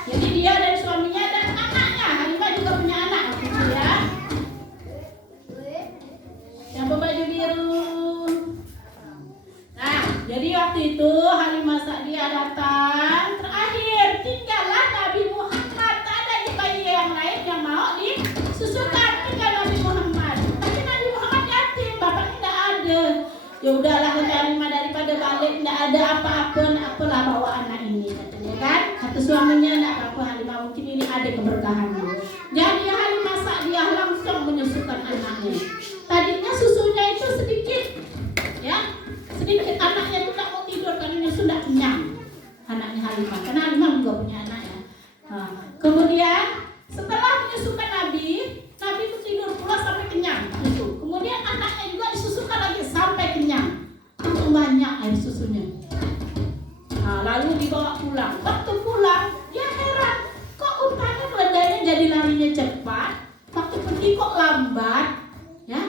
Jadi dia dan suaminya dan anaknya. Halimah juga punya anak, gitu ya. Yang berbaju biru. Nah, jadi waktu itu Halimah Sa'diyah datang. Terakhir tinggallah Nabi Muhammad. Tak ada bayi yang lain yang mau disusukan, tinggal Nabi Muhammad. Tapi Nabi Muhammad yatim, bapaknya tidak ada. Ya udahlah kata Halimah, daripada balik tidak ada apa-apa, apalah bawa anak ini, katanya kan. Kata suaminya, tidak apa-apa Halimah, mungkin ini ada keberkahannya. Jadi Halimah Sa'diyah langsung menyusukan anaknya. Tadinya susunya itu sedikit, ya, sedikit. Anaknya itu tak mau tidur karena sudah kenyang. Anaknya Halimah, karena Halimah juga punya anak, ya. Nah, kemudian setelah menyusukan Nabi itu tidur pula sampai kenyang. Itu. Kemudian anaknya juga disusukan lagi sampai kenyang. Untung banyak air susunya. Nah, lalu dibawa pulang. Waktu pulang, dia heran, kok untanya keledainya jadi larinya cepat, waktu pergi kok lambat, ya?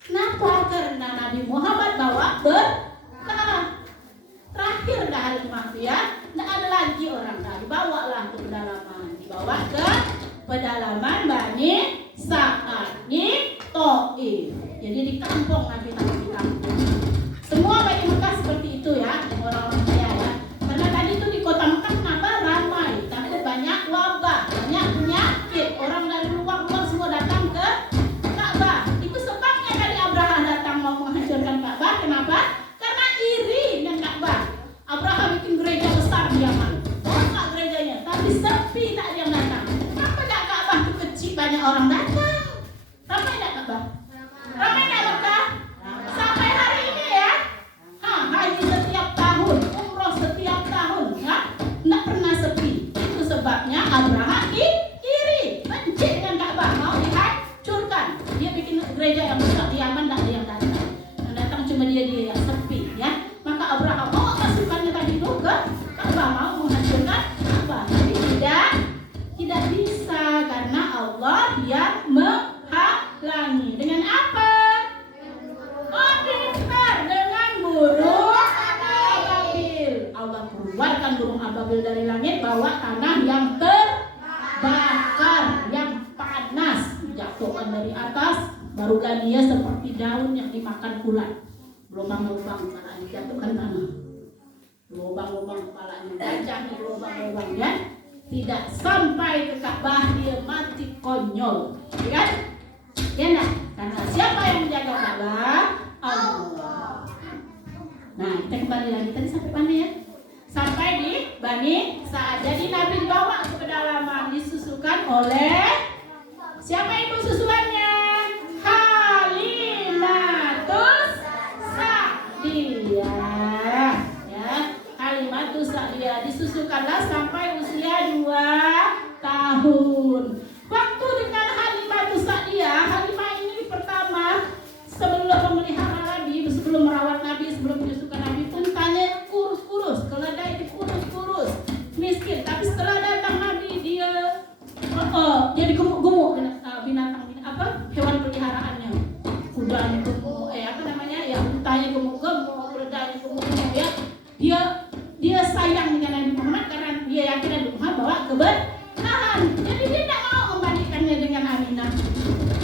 Kenapa? Karena Nabi Muhammad bawa berkah. Terakhir dah Halimah, ya, tidak ada lagi orang, dah dibawalah ke pedalaman, dibawa ke pedalaman Bani Sa'ad di Taif. Jadi di kampung Nabi taruh di kampung. Semua Bani Mekah seperti itu, ya, orang-orang kaya, ya. Karena tadi itu di kota Mekah kenapa ramai? Takut banyak wabah, banyak penyakit. Orang dari luar-luar semua datang ke Ka'bah. Itu sebabnya kali Abraha datang mau menghancurkan Ka'bah. Kenapa? Karena iri dengan Ka'bah. Abraha bikin gereja besar di Yaman. Banyak gerejanya, tapi sepi, tak ada yang datang. Kenapa tak Ka'bah itu kecil, banyak orang datang? Ramai tak Ka'bah? Ramai tak Mekah? Sampai hari ini, ya. Haji setiap tahun, umroh setiap tahun, ya. Tidak pernah sepi. Itu sebabnya Abraha iri, benci dengan Ka'bah, mau dihancurkan. Dia bikin gereja yang besar di Yaman, tak ada yang datang. Yang datang cuma dia yang sepi, ya. Maka Abraha bawa pasukannya tadi itu ke Ka'bah, mau menghancurkan Ka'bah. Tapi tidak bisa karena Allah yang menghalangi. Dengan apa? Oh, pintar, dengan burung ababil. Allah keluarkan burung ababil dari langit, bawa tanah yang terbakar, yang panas, jatuhkan dari atas, barulah dia seperti daun yang dimakan ulat. Lubang-lubang kepalanya, jatuhkan tanah. Lubang-lubang kepalanya, gajahnya lubang-lubang, ya. Tidak sampai ke Ka'bah, dia mati konyol, ya kan? Ya enggak? Karena siapa yang menjaga Ka'bah? Allah. Nah, kita kembali lagi tadi sampai mana, ya? Sampai di Bani Sa'ad. Jadi Nabi dibawa ke pedalaman, disusukan oleh siapa ibu susuannya? Halimatus Sa'diyah, ya. Halimatus Sa'diyah disusukanlah sampai usia 2 tahun. Waktu dengan Halimatus Sa'diyah, Halimah ini pertama sebelum memelihara Nabi, sebelum merawat Nabi, sebelum menyusukan Nabi pun tanya kurus-kurus, keledai itu kurus-kurus, miskin. Tapi setelah datang Nabi dia jadi gemuk-gemuk binatang apa? Hewan peliharaannya. Kudanya gemuk, ya untanya gemuk-gemuk, keledainya gemuk-gemuk, ya. Dia sayang dengan Nabi Muhammad karena dia yakin Nabi Muhammad bawa keberkahan. Jadi dia tidak mau membandingkannya dengan Aminah.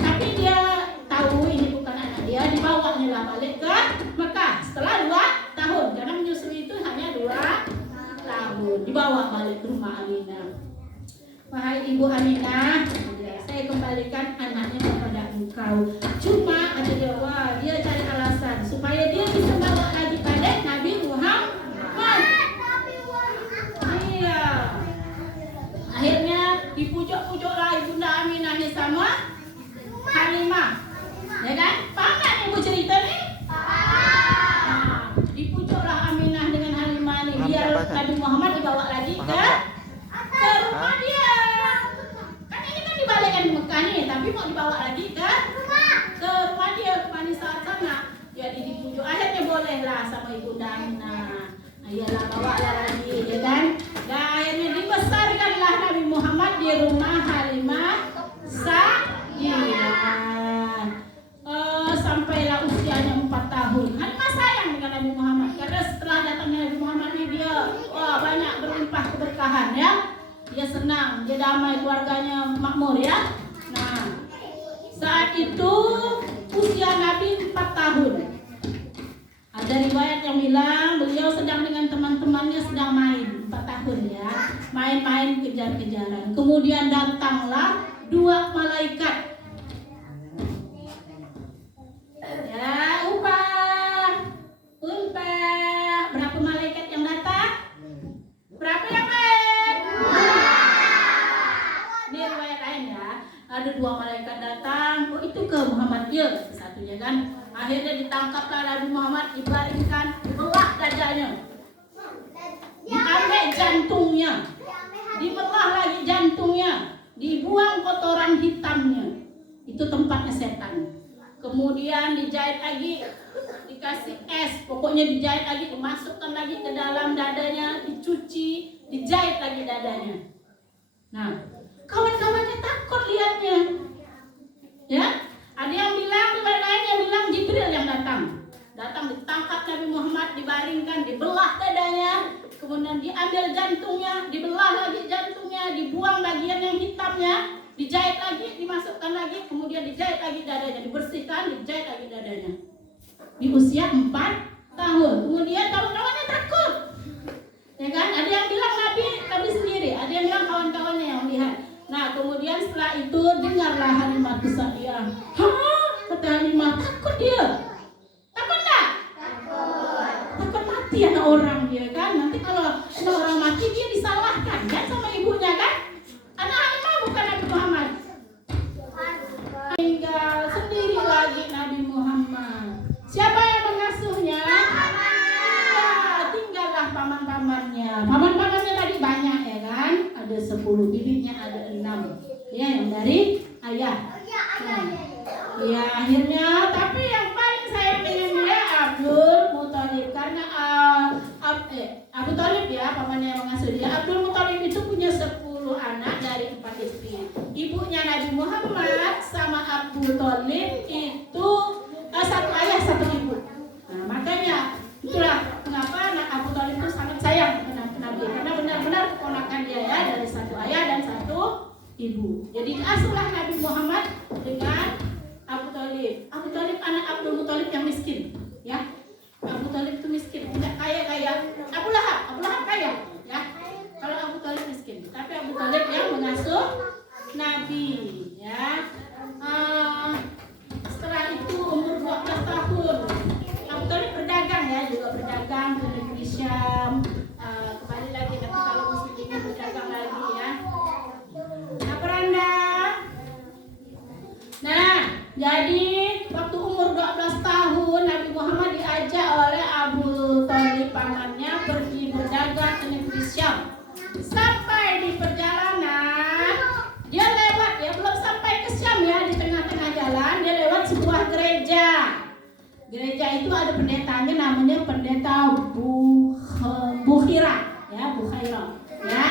Tapi dia tahu ini bukan anak dia, dibawanya lah balik ke Mekah setelah 2 tahun. Karena menyusui itu hanya 2 tahun. Dibawa balik ke rumah Aminah. Wahai Ibu Aminah, saya kembalikan anaknya kepada engkau. Cuma ada dia, dia cari alasan supaya dia bisa bawa lagi pada Nabi Muhammad. Iya. Akhirnya dipujuk-pujuklah Ibunda Aminah sama Halimah, ya kan? Paham kan Ibu cerita nih? Nah, dipujuklah Aminah dengan Halimah nih, biar Nabi Muhammad dibawa lagi ke rumah dia. Kan ini kan dibalikkan di Mekah nih, tapi mau dibawa lagi ke rumah dia, ke Bani Sa'ad sana. Jadi dipujuk, akhirnya bolehlah sama Ibunda Aminah. Iyalah, bawa lagi, ya kan? Dan berkah keberkahan ya. Dia senang, dia damai, keluarganya makmur ya. Nah, saat itu usia Nabi 4 tahun. Ada riwayat yang bilang beliau sedang dengan teman-temannya sedang main 4 tahun ya. Main-main kejar-kejaran. Kemudian datanglah 2 malaikat. Ya, Umpah. Berapa malaikat yang datang? Berapa yang main? Ini riwayat lain ya. Ada 2 malaikat datang. Oh, itu ke Muhammad ya, satunya kan. Akhirnya ditangkaplah Nabi Muhammad, dibaringkan, dibelah dadanya, diambil jantungnya, dibelah lagi jantungnya, dibuang kotoran hitamnya. Itu tempatnya setan. Kemudian dijahit lagi, dikasih es, pokoknya dijahit lagi, dimasukkan lagi ke dalam dadanya, dicuci, dijahit lagi dadanya. Nah, kawan-kawannya takut lihatnya, ya. Ada yang bilang, lain yang bilang Jibril yang datang ditangkap Nabi Muhammad, dibaringkan, dibelah dadanya, kemudian diambil jantungnya, dibelah lagi jantungnya, dibuang bagian yang hitamnya, dijahit lagi, dimasukkan lagi, kemudian dijahit lagi dadanya, dibersihkan, dijahit lagi dadanya. Di usia 4 tahun. Kemudian kawan-kawannya takut, ya kan? Ada yang bilang Nabi sendiri, ada yang bilang kawan-kawannya yang melihat. Nah, kemudian setelah itu dengarlah Halimah Sa'diyah. Kata Halimah, takut dia. Takut tak? Takut mati anak orang dia kan. Nanti kalau anak orang mati dia disalahkan kan sama ibunya kan. Anak Halimah bukan Nabi Muhammad. Tinggal sendiri lagi Nabi Muhammad. Siapa yang mengasuhnya? Ya, tinggallah paman-pamannya. Paman-pamannya tadi banyak ya kan. Ada 10, bibinya ada 6. Ya, yang dari ayah. Nah, ya akhirnya, tapi yang paling sayang dengan dia Abdul Muthalib, karena Abu Thalib ya, pamannya yang mengasuh dia. Abdul Muthalib itu punya 10 anak dari 4 istri. Ibunya Nabi Muhammad sama Abu Thalib itu satu ayah satu ibu. Nah, makanya itulah kenapa anak Abu Thalib itu sangat sayang kepada Nabi, karena benar-benar keponakan dia ya, dari satu ayah dan satu ibu. Jadi diasuhlah Nabi Muhammad dengan Abu Thalib. Abu Thalib anak Abdul Muthalib yang miskin, ya. Abu Thalib itu miskin, tidak kaya Abu Lahab kaya, ya. Kalau Abu Thalib miskin, tapi Abu Thalib yang mengasuh Nabi, ya. Setelah itu umur 12 tahun, Abu Thalib berdagang ya, juga berdagang ke negeri Syam. Kembali lagi nanti kalau muslimin berdagang lagi ya. Nah, beranda. Nah, jadi waktu umur 12 tahun Nabi Muhammad diajak oleh Abu Thalib pamannya pergi berdagang ke negeri Syam. Sampai di perjalanan dia lewat ya, belum sampai ke Syam ya, di tengah-tengah jalan dia lewat sebuah gereja. Gereja itu ada pendetanya namanya pendeta Bukhaira ya, ya.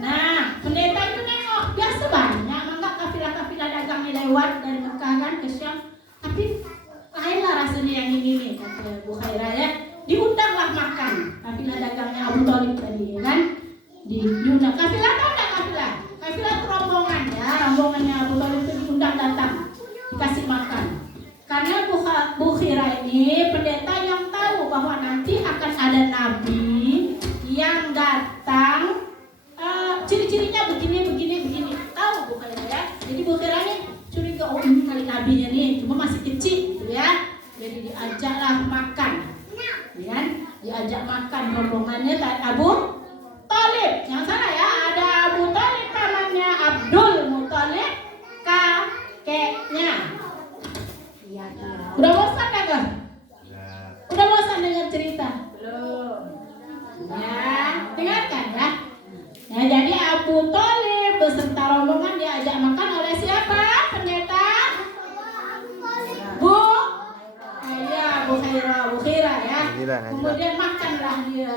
Nah, pendeta itu nengok biasa banyak mangga kafilah-kafilah dagang yang lewat dari Mekah kan ke Syam, tapi lainlah rasanya yang ini nih, kata Bukhaira ya. Diundanglah makan kafilah dagangnya Abu Thalib tadi ya kan. Diundang kafilah, tahu enggak kafilah? Kafilah itu rombongan ya, rombongannya Abu Thalib itu diundang datang, dikasih makan. Karena Bukhaira ini pendeta yang tahu bahwa nanti akan ada nabi yang datang, ciri-cirinya begini. Tahu Bukhaira ya. Jadi Bukhaira ini curiga, oh ini kali nabinya nih, cuma masih kecil gitu ya. Jadi diajaklah makan, ya. Diajak makan rombongannya Abu Thalib. Yang sana ya, ada Abu Thalib pamannya, Abdul Muthalib kakeknya. Iya. Udah bosan enggak? Udah bosan dengar cerita? Belum. Ya, dengarkan ya. Nah, jadi Abu Thalib beserta rombongan diajak makan oleh siapa? Pendeta? Bukhaira ya. Kemudian makanlah dia.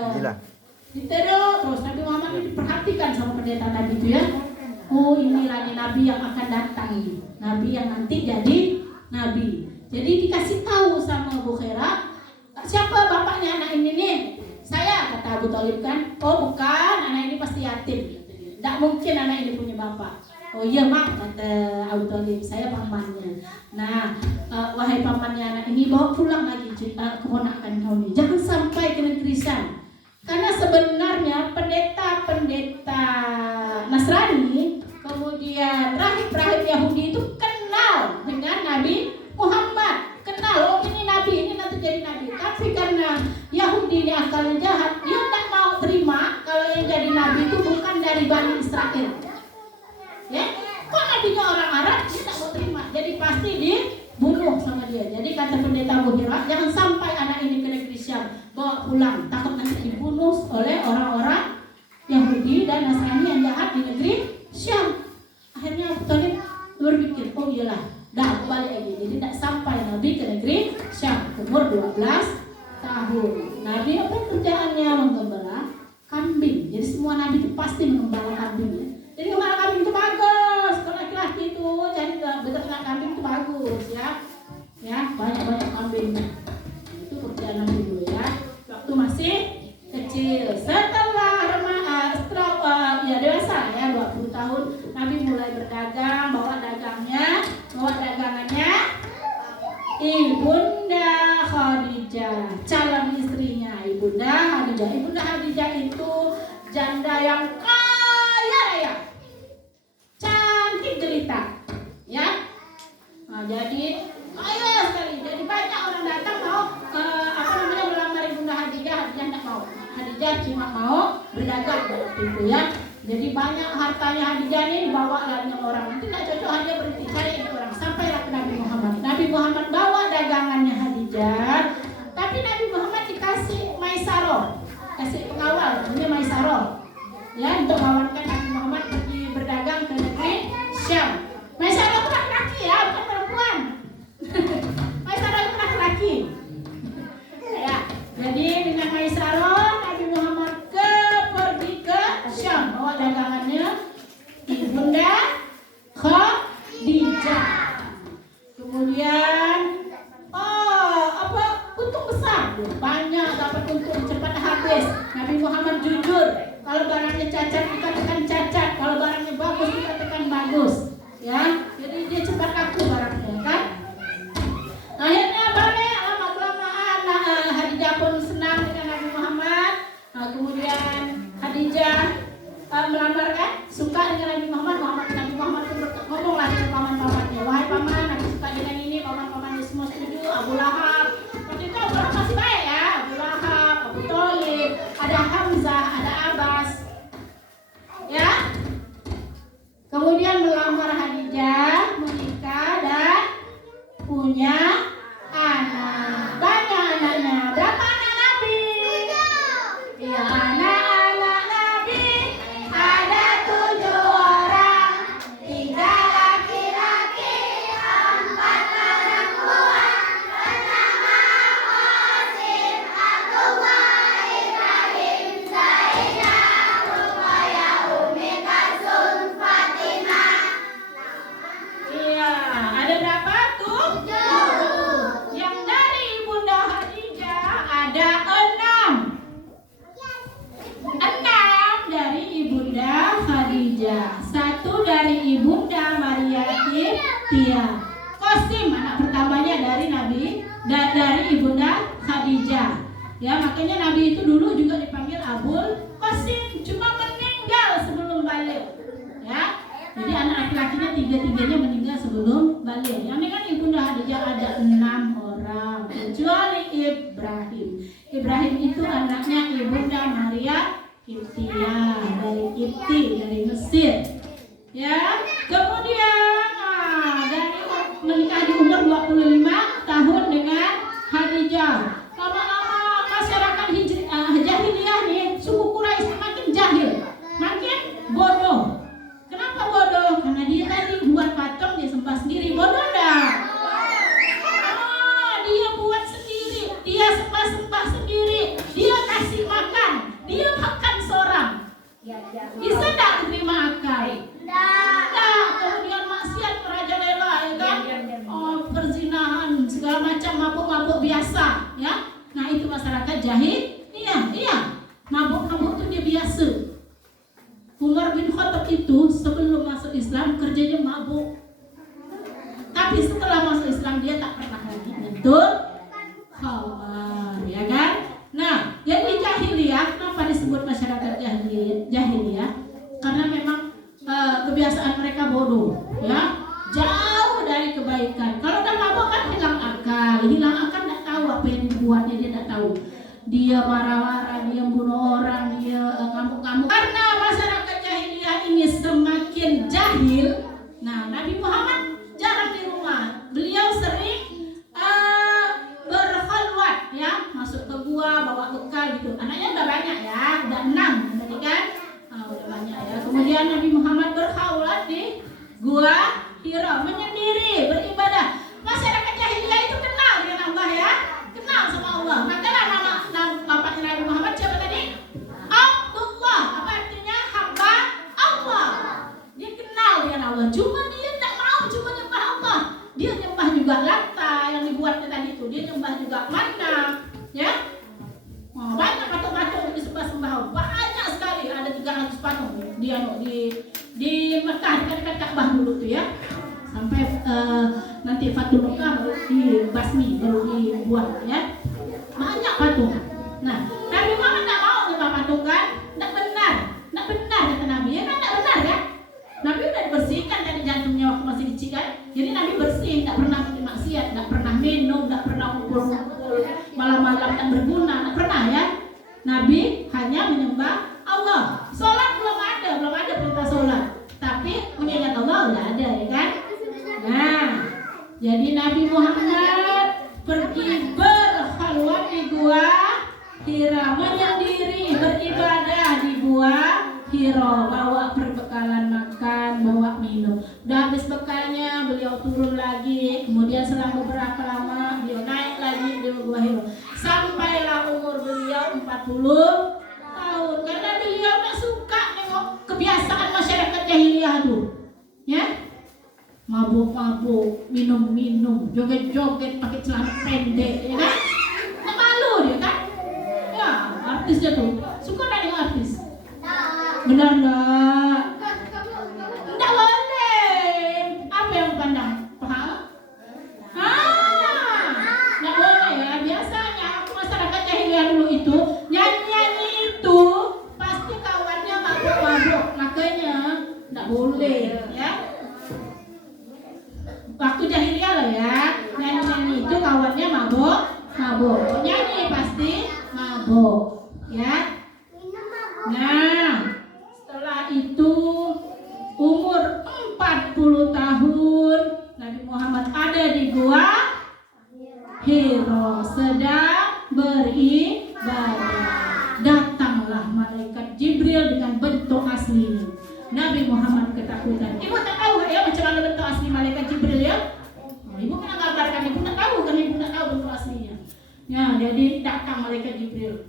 Terus Nabi Muhammad ini diperhatikan sama pendeta tadi itu ya. Oh, ini lagi nabi yang akan datang, nabi yang nanti jadi nabi. Jadi dikasih tahu sama Bukhaira, siapa bapaknya anak ini nih? Saya, kata Abu Thalib kan. Oh bukan, anak ini pasti yatim, kata dia. Tidak mungkin anak ini punya bapak. Oh iya mak, kata Abu Thalib, saya pamannya. Nah, wahai pamannya anak ini, bawa pulang lagi keponakan kau ini. Jangan sampai ke negeri Syam. Karena sebenarnya pendeta-pendeta Nasrani, kemudian rahib-rahib Yahudi itu kenal dengan Nabi Muhammad. Kenal, oh ini Nabi, ini nanti jadi Nabi. Tapi karena Yahudi ini akalnya jahat, dia tidak mau terima kalau yang jadi Nabi itu bukan dari Bani Israel. Ya, kok nabinya orang Arab, dia tak mau terima. Jadi pasti dibunuh sama dia. Jadi kata pendeta Abu Hira, jangan sampai anak ini ke negeri Syam, bawa pulang. Takut nanti dibunuh oleh orang-orang Yahudi dan Nasrani yang jahat di negeri Syam. Akhirnya Abu Thalib berpikir, oh iyalah, dah balik lagi. Jadi tak sampai Nabi ke negeri Syam. Umur 12 tahun. Nabi apa kerjaannya? Menggembala kambing. Jadi semua Nabi itu pasti menggembala kambing. Ya. Jadi gembala kambing itu bagus. Kalau laki-laki itu jadi beternak kambing itu bagus ya. Ya, banyak-banyak kambing. Itu kerjaan Nabi dulu ya. Waktu masih kecil. Setelah ya dewasa ya 20 tahun Nabi mulai berdagang, bawa dagangannya Ibunda Khadijah, calon istrinya Ibunda Khadijah. Ibunda Khadijah itu janda yang kaya raya, cantik jelita, ya. Nah, jadi kaya sekali. Jadi banyak orang datang mau melamar Ibunda Khadijah. Khadijah tidak mau. Khadijah cuma mau berdagang waktu itu ya. Jadi banyak hartanya Khadijah ini dibawa lagi orang. Nanti tidak cocok Khadijah berhenti cari orang. Sampailah ke Nabi Muhammad. Nabi Muhammad bawa dagangannya Khadijah. Tapi Nabi Muhammad dikasih Maisarah, kasih pengawal namanya Maisarah. Ya, untuk mengawankan Nabi Muhammad pergi berdagang ke negeri Syam. Maisarah itu laki-laki ya, bukan perempuan. Maisarah itu laki-laki. Ya, jadi dengan Maisarah Nabi Muhammad pergi ke Syam, bawa dagangannya Ibunda Khadijah. Kemudian untung besar, banyak dapat untung, cepat habis. Nabi Muhammad jujur, kalau barangnya cacat kita tekan cacat, kalau barangnya bagus kita tekan bagus, ya. Jadi dia cepat laku barangnya, kan? Akhirnya balik lama-kelamaan Khadijah pun senang dengan Nabi Muhammad. Nah, kemudian Khadijah melamar kan, suka dengan Nabi Muhammad. Nabi Muhammad pun ngomonglah dengan paman-pamannya, wahai paman, aku suka dengan ini. Paman-pamannya semua setuju. Abu Lahab, waktu itu Abu Lahab masih baik ya. Abu Lahab, Abu Thalib, ada Hamzah, ada Abbas, ya. Kemudian melamar Khadijah, menikah dan punya anak. Banyak anaknya. Berapa anak Nabi? Iya, anak-anak Nabi ada 7 orang, 3 laki-laki, 4 perempuan. Pertama Qasim, Abdullah, Ibrahim, Zaidah, Ruqayyah, Ummi Kalsum, Fatimah. Iya, ada berapa tuh? 7. Yang dari Ibunda Khadijah ada 6. 6 dari Ibunda Khadijah, 1 dari Ibunda Maria Qibtiyah. Qasim anak pertamanya dari dari Ibunda Khadijah. Ya, makanya Nabi itu dulu juga dipanggil Abul Qasim, cuma meninggal sebelum balik. Ya. Jadi anak laki-lakinya 3-3-nya meninggal sebelum balik. Yang dengan Ibunda Khadijah ada 6 orang, kecuali Ibrahim. Ibrahim itu anaknya Ibunda Maria Qibtiyah, dari Qibti, dari Mesir. Ya, kemudian dari menikah di umur 25 tahun dengan Khadijah. Lama-lama masyarakat jahiliyah nih, suku Quraisy makin jahil, makin bodoh. Kenapa bodoh? Karena dia tadi buat patung, dia sembah sendiri. Bodoh enggak? Dia buat sendiri, dia sembah sendiri, dia kasih makan, dia makan seorang. Bisa enggak terima akal? Enggak. Kemudian maksiat merajalela, ya kan? Perzinahan, segala macam mabuk-mabuk biasa, ya. Nah, itu masyarakat jahil. Iya, mabuk-mabuk itu dia biasa. kerjanya mabuk. Tapi setelah masuk Islam dia tak pernah lagi nyentuh khamar, ya kan? Nah, jadi jahiliyah, kenapa disebut masyarakat jahiliyah? Karena memang kebiasaan mereka bodoh, ya, jauh dari kebaikan. Kalau udah mabuk kan hilang akal nggak tahu apa yang dibuatnya, dia nggak tahu. Dia marah-marah, dia bunuh orang, dia ngamuk-ngamuk. Karena masyarakat jahiliyah ini semakin jahil, nah Nabi Muhammad jarang di rumah. Beliau sering berkhalwat, ya, masuk ke gua bawa bekal gitu. Anaknya udah banyak ya, udah 6 tadi kan, udah banyak ya. Kemudian Nabi Muhammad berkhalwat di gua Hira, menyendiri beribadah. Masyarakat jahiliyah itu kenal dengan Allah, ya, kenal sama Allah. Makanya nama bapaknya Nabi Muhammad siapa tadi? Abdullah. Apa artinya? Hamba Allah. Dia kenal dengan Allah. Cuma dia tidak mau cuma nyembah Allah. Dia nyembah juga Lata yang dibuatnya tadi itu. Dia nyembah juga Manna, ya. Banyak patung-patung disembah-sembah. Banyak sekali, ada 300 patung di Mekah dekat Ka'bah dulu tuh, ya. Sampai nanti Fatul Mekah baru dibasmi, baru dibuat, ya. Banyak patung. Nah, Nabi Muhammad tidak mau nyembah patung kan? Tidak benar kata Nabi. Ya kan tidak benar kan? Nabi udah dibersihkan dari jantungnya waktu masih kecil kan? Jadi Nabi bersih, tidak pernah maksiat, tidak pernah minum, tidak pernah ngumpul-ngumpul malam-malam tak berguna, tidak pernah, ya. Nabi hanya menyembah Allah. Sholat belum ada perintah sholat. Tapi mengingat Allah udah ada, ya kan? Nah, jadi Nabi Muhammad pergi berkhalwat di gua Hira, menyendiri beribadah di gua Hira, bawa perbekalan makan, bawa minum. Udah habis bekalnya, beliau turun lagi. Kemudian setelah beberapa lama beliau naik lagi di gua Hira. Sampailah umur beliau 40 tahun. Karena beliau tak suka nengok kebiasaan masyarakat jahiliyah tuh, ya. Mabuk-mabuk, minum-minum, joget-joget pakai celana pendek, ya kan? Nggak malu dia kan? Ya, artisnya tuh suka nggak dengan artis? Benar nggak? Nggak boleh. Apa yang pandang? Pahala? Nggak boleh ya. Biasanya masyarakat jahiliyah dulu itu nyanyi-nyanyi itu pasti kawannya mabuk-mabuk, makanya nggak boleh, ya. Waktu jahiliyah lah, ya, nyanyi-nyanyi itu kawannya mabuk, nyanyi pasti mabuk, ya. Nah, setelah itu umur 40 tahun Nabi Muhammad ada di gua Hira sedang beribadah. Datanglah malaikat Jibril dengan bentuk aslinya. Nabi Muhammad ketakutan. Ibu tak tahu ya macam mana bentuk asli malaikat Jibril, ya? Ibu pernah gambarkan, ibu tak tahu kan, ibu tak tahu bentuk aslinya. Ya, jadi datang malaikat Jibril.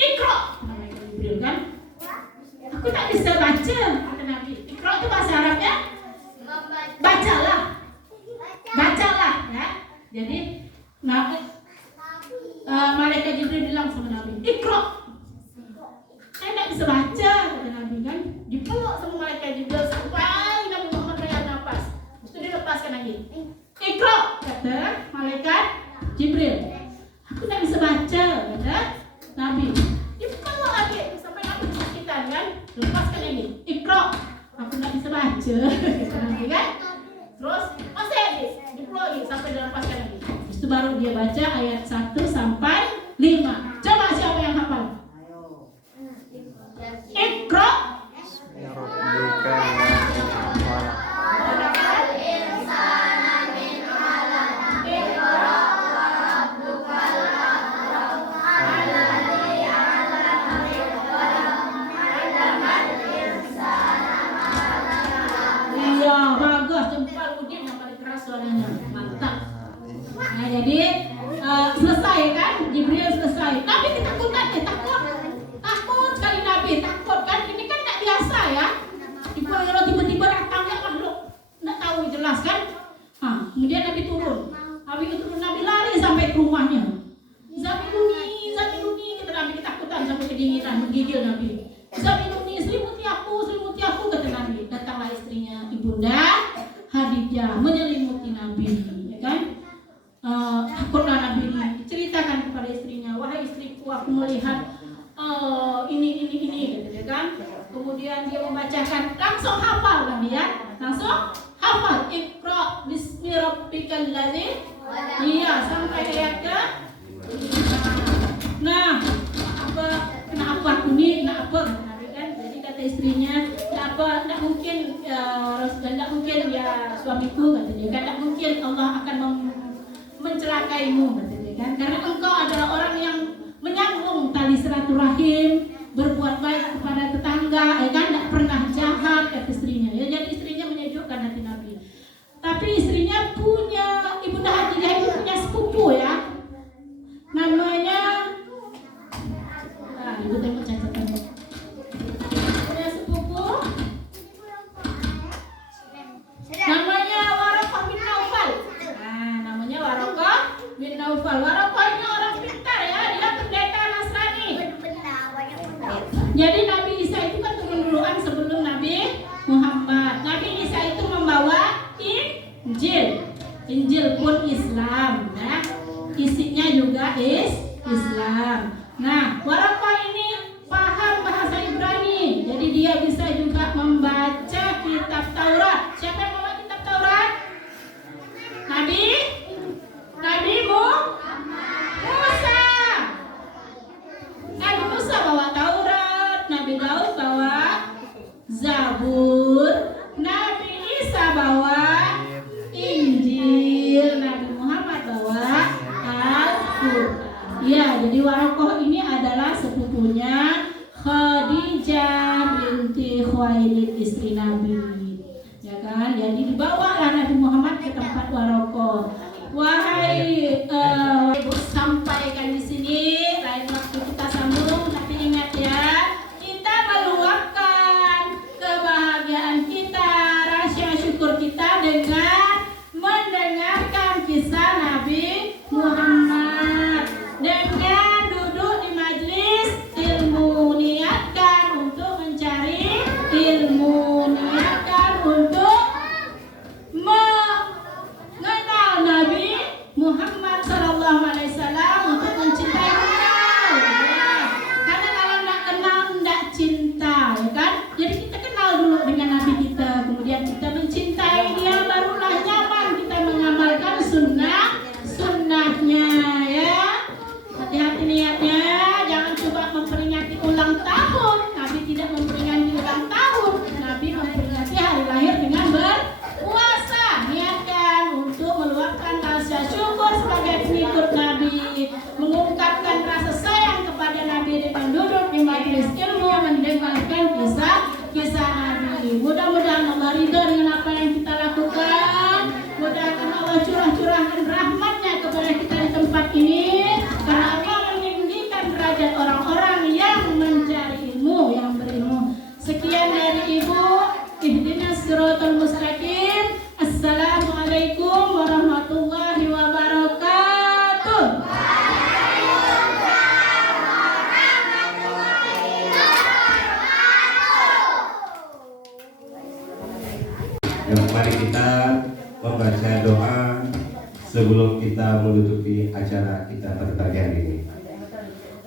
Iqra, malaikat Jibril kan? Aku tak bisa baca, kata Nabi. Iqra itu bahasa Arabnya bacalah, ya. Jadi malaikat Jibril bilang sama Nabi, Iqra. Saya tak bisa baca, kata Nabi kan. Dipeluk sama malaikat Jibril sampai Nabi Muhammad bayar nafas. Terus dilepaskan lagi. Iqra, kata malaikat Jibril. Aku tak bisa baca, kata Nabi. Dipeluk lagi sampai Nabi kesakitan kan. Lepaskan lagi. Iqra, aku tak bisa baca, kata Nabi kan. Terus masih lagi dipeluk lagi sampai dilepaskan lagi. Terus itu baru dia baca ayat 1 sampai 5. Coba siapa yang hafal? Iqra. Ya Rabbika Iya, bagus. Jempol Udin yang paling keras suaranya. Mantap. Nah, jadi selesai kan? Jibril selesai. Nabi ketakutan, takut sekali Nabi, takut kan? Ini kan tak biasa, ya. Kalau tiba-tiba datangnya makhluk nggak tahu jelas kan? Kemudian Nabi turun. Nabi lari sampai ke rumahnya. Zamiluni, kata Nabi ketakutan sampai kedinginan, menggigil Nabi. Zamiluni, selimuti aku, kata Nabi. Datanglah istrinya, ibunda aku melihat ini gitu ya kan. Kemudian dia membacakan, langsung hafal kan dia, langsung hafal. Iqra bismi rabbikal ladzi. Iya, sampai ayat ke. Nah, kenapa ini, kenapa kan? Jadi kata istrinya, kenapa? Tidak mungkin ya suamiku kata dia kan, tidak mungkin Allah akan mencelakaimu kata dia kan, karena engkau adalah orang yang menyambung tali silaturahim, berbuat baik kepada tetangga, ya kan, tidak pernah jahat kata istrinya. Ya, jadi istrinya menyejukkan hati Nabi. Tapi istrinya punya, Ibunda Khadijah itu punya sepupu ya, namanya, ibu tengok catatan, punya sepupu, namanya Waraqah bin Naufal. Namanya Waraqah bin Naufal. Waraqah ini orang pintar ya, dia pendeta Nasrani. Jadi Nabi Isa itu kan turun duluan sebelum Nabi Muhammad. Nabi Isa itu membawa Injil pun Islam ya. Isinya juga Islam. Nah, Waraqah ini paham bahasa Ibrani. Jadi dia bisa juga membaca kitab Taurat. Siapa yang bawa kitab Taurat? Nabi Musa. Nabi Musa bawa Taurat, Nabi Daud bawa Zabur, Nabi Isa bawa Injil, Nabi Muhammad bawa Al-Qur'an. Ya, jadi Waraqah ini adalah sepupunya Khadijah binti Khuwailid, istri Nabi. Ya kan? Jadi dibawalah Nabi Muhammad ke tempat Waraqah. Wahai ibu, sampaikan di sini, lain waktu kita sambung, tapi ingat ya, kita meluapkan kebahagiaan kita, rasa syukur kita dengan mendengarkan kisah Nabi Muhammad, dengan duduk di majelis ilmu, niatkan untuk mencari ilmu, niatkan untuk mengenal Nabi Muhammad Sallallahu Alaihi Wasallam, untuk mencintai beliau. Ya. Karena kalau tidak kenal tidak cinta, ya kan? Jadi kita kenal dulu dengan Nabi kita, kemudian kita mencintai dia, barulah nyaman kita mengamalkan sunnahnya, ya. Hati-hati niatnya, jangan coba memperingati ulang tahun. Nabi tidak memperingati ulang tahun, Nabi memperingati hari lahir dengan berpuasa. Niatkan untuk meluapkan rasa syukur sebagai pengikut Nabi, mengungkapkan rasa sayang kepada Nabi dengan duduk di majelis ilmu, mendengarkan kisah Nabi. Mudah-mudahan Allah ridho dengan apa yang kita lakukan. Mudah-mudahan Allah curahkan rahmatnya kepada kita di tempat ini, karena Allah meninggikan derajat orang-orang yang mencari ilmu, yang berilmu. Sekian dari Ibu. Ihdinas siratal mustaqim. Assalamualaikum warahmatullahi wabarakatuh. Mari kita membaca doa sebelum kita menutupi acara kita pada pagi hari ini.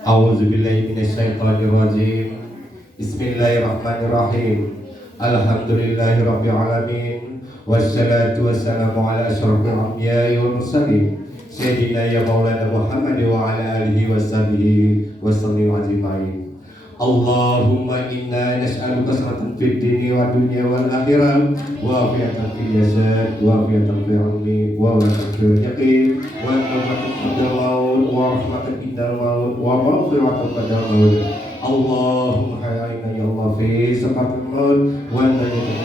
A'udzubillahi minasyaitonirrajim. Bismillahirrahmanirrahim. Alhamdulillahirabbil alamin. Wassalatu wassalamu ala asyrofil anbiya'i wal mursalin. Sayyidina ya Maulana Muhammad wa ala alihi washabihi wasallim ajma'in. Allahumma inna nas'aluka kasratan fid dini wa dunya wal akhirah, wa afiatan fil jasad, wa afiatan fil ilmi, wa afiatan fil yaqin, wa rahmatan fil maut, wa rahmatan fil maut, wa maghfiratan fil maut. Allahumma hayina ya Allah fi saqatil maut wa najina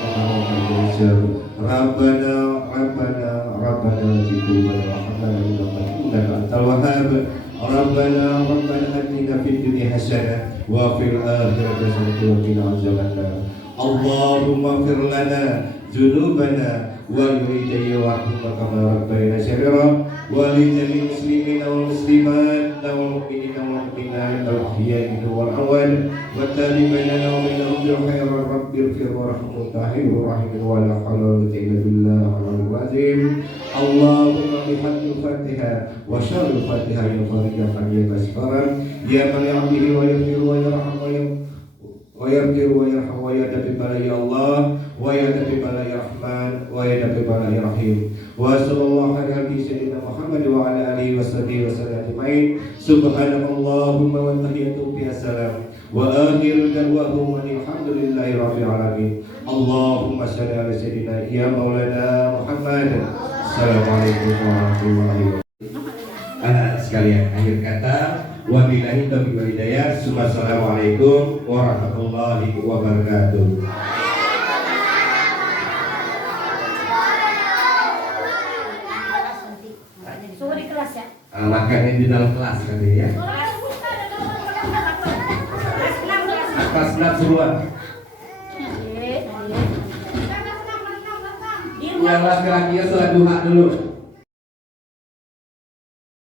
Rabbana tibubana wa hablana min innaka antal wahhab. Rabbana atina fid dunya hasanah wa fil akhirati hasanah wa qina adzabannar. Allahumma ighfir lana dzunubana wa liwalidayya wa rahmaka kama rabbayana shaghira wa lil muslimina wal muslimat والمؤمنين والمؤمنات الأحياء منهم والأموات والتابع بيننا وبينهم بالخير رب اغفر وارحم طاهر رحيم ولا حول ولا قوة إلا بالله العلي العظيم اللهم بحق الفاتحة وشر الفاتحة يا فرج حميد أسفارا يا من يعبده ويغفر ويرحم ويغفر ويرحم ويدفع بلاء يا الله ويدفع بلاء يا رحمن ويدفع بلاء يا رحيم وصلى الله على سيدنا محمد وعلى آله وصحبه وسلم أجمعين سبحانك اللهم وتحيته فيها السلام وآخر دعواهم أن الحمد لله رب العالمين اللهم صل على سيدنا يا مولانا محمد. Assalamualaikum warahmatullahi wabarakatuh. Anak sekalian, akhir kata wabillahi taufiq wal hidayah. Assalamualaikum warahmatullahi wabarakatuh. Suhu di kelas ya? Makannya di dalam kelas kan ya. Atas seruan. Yang laki-laki sholat duha dulu.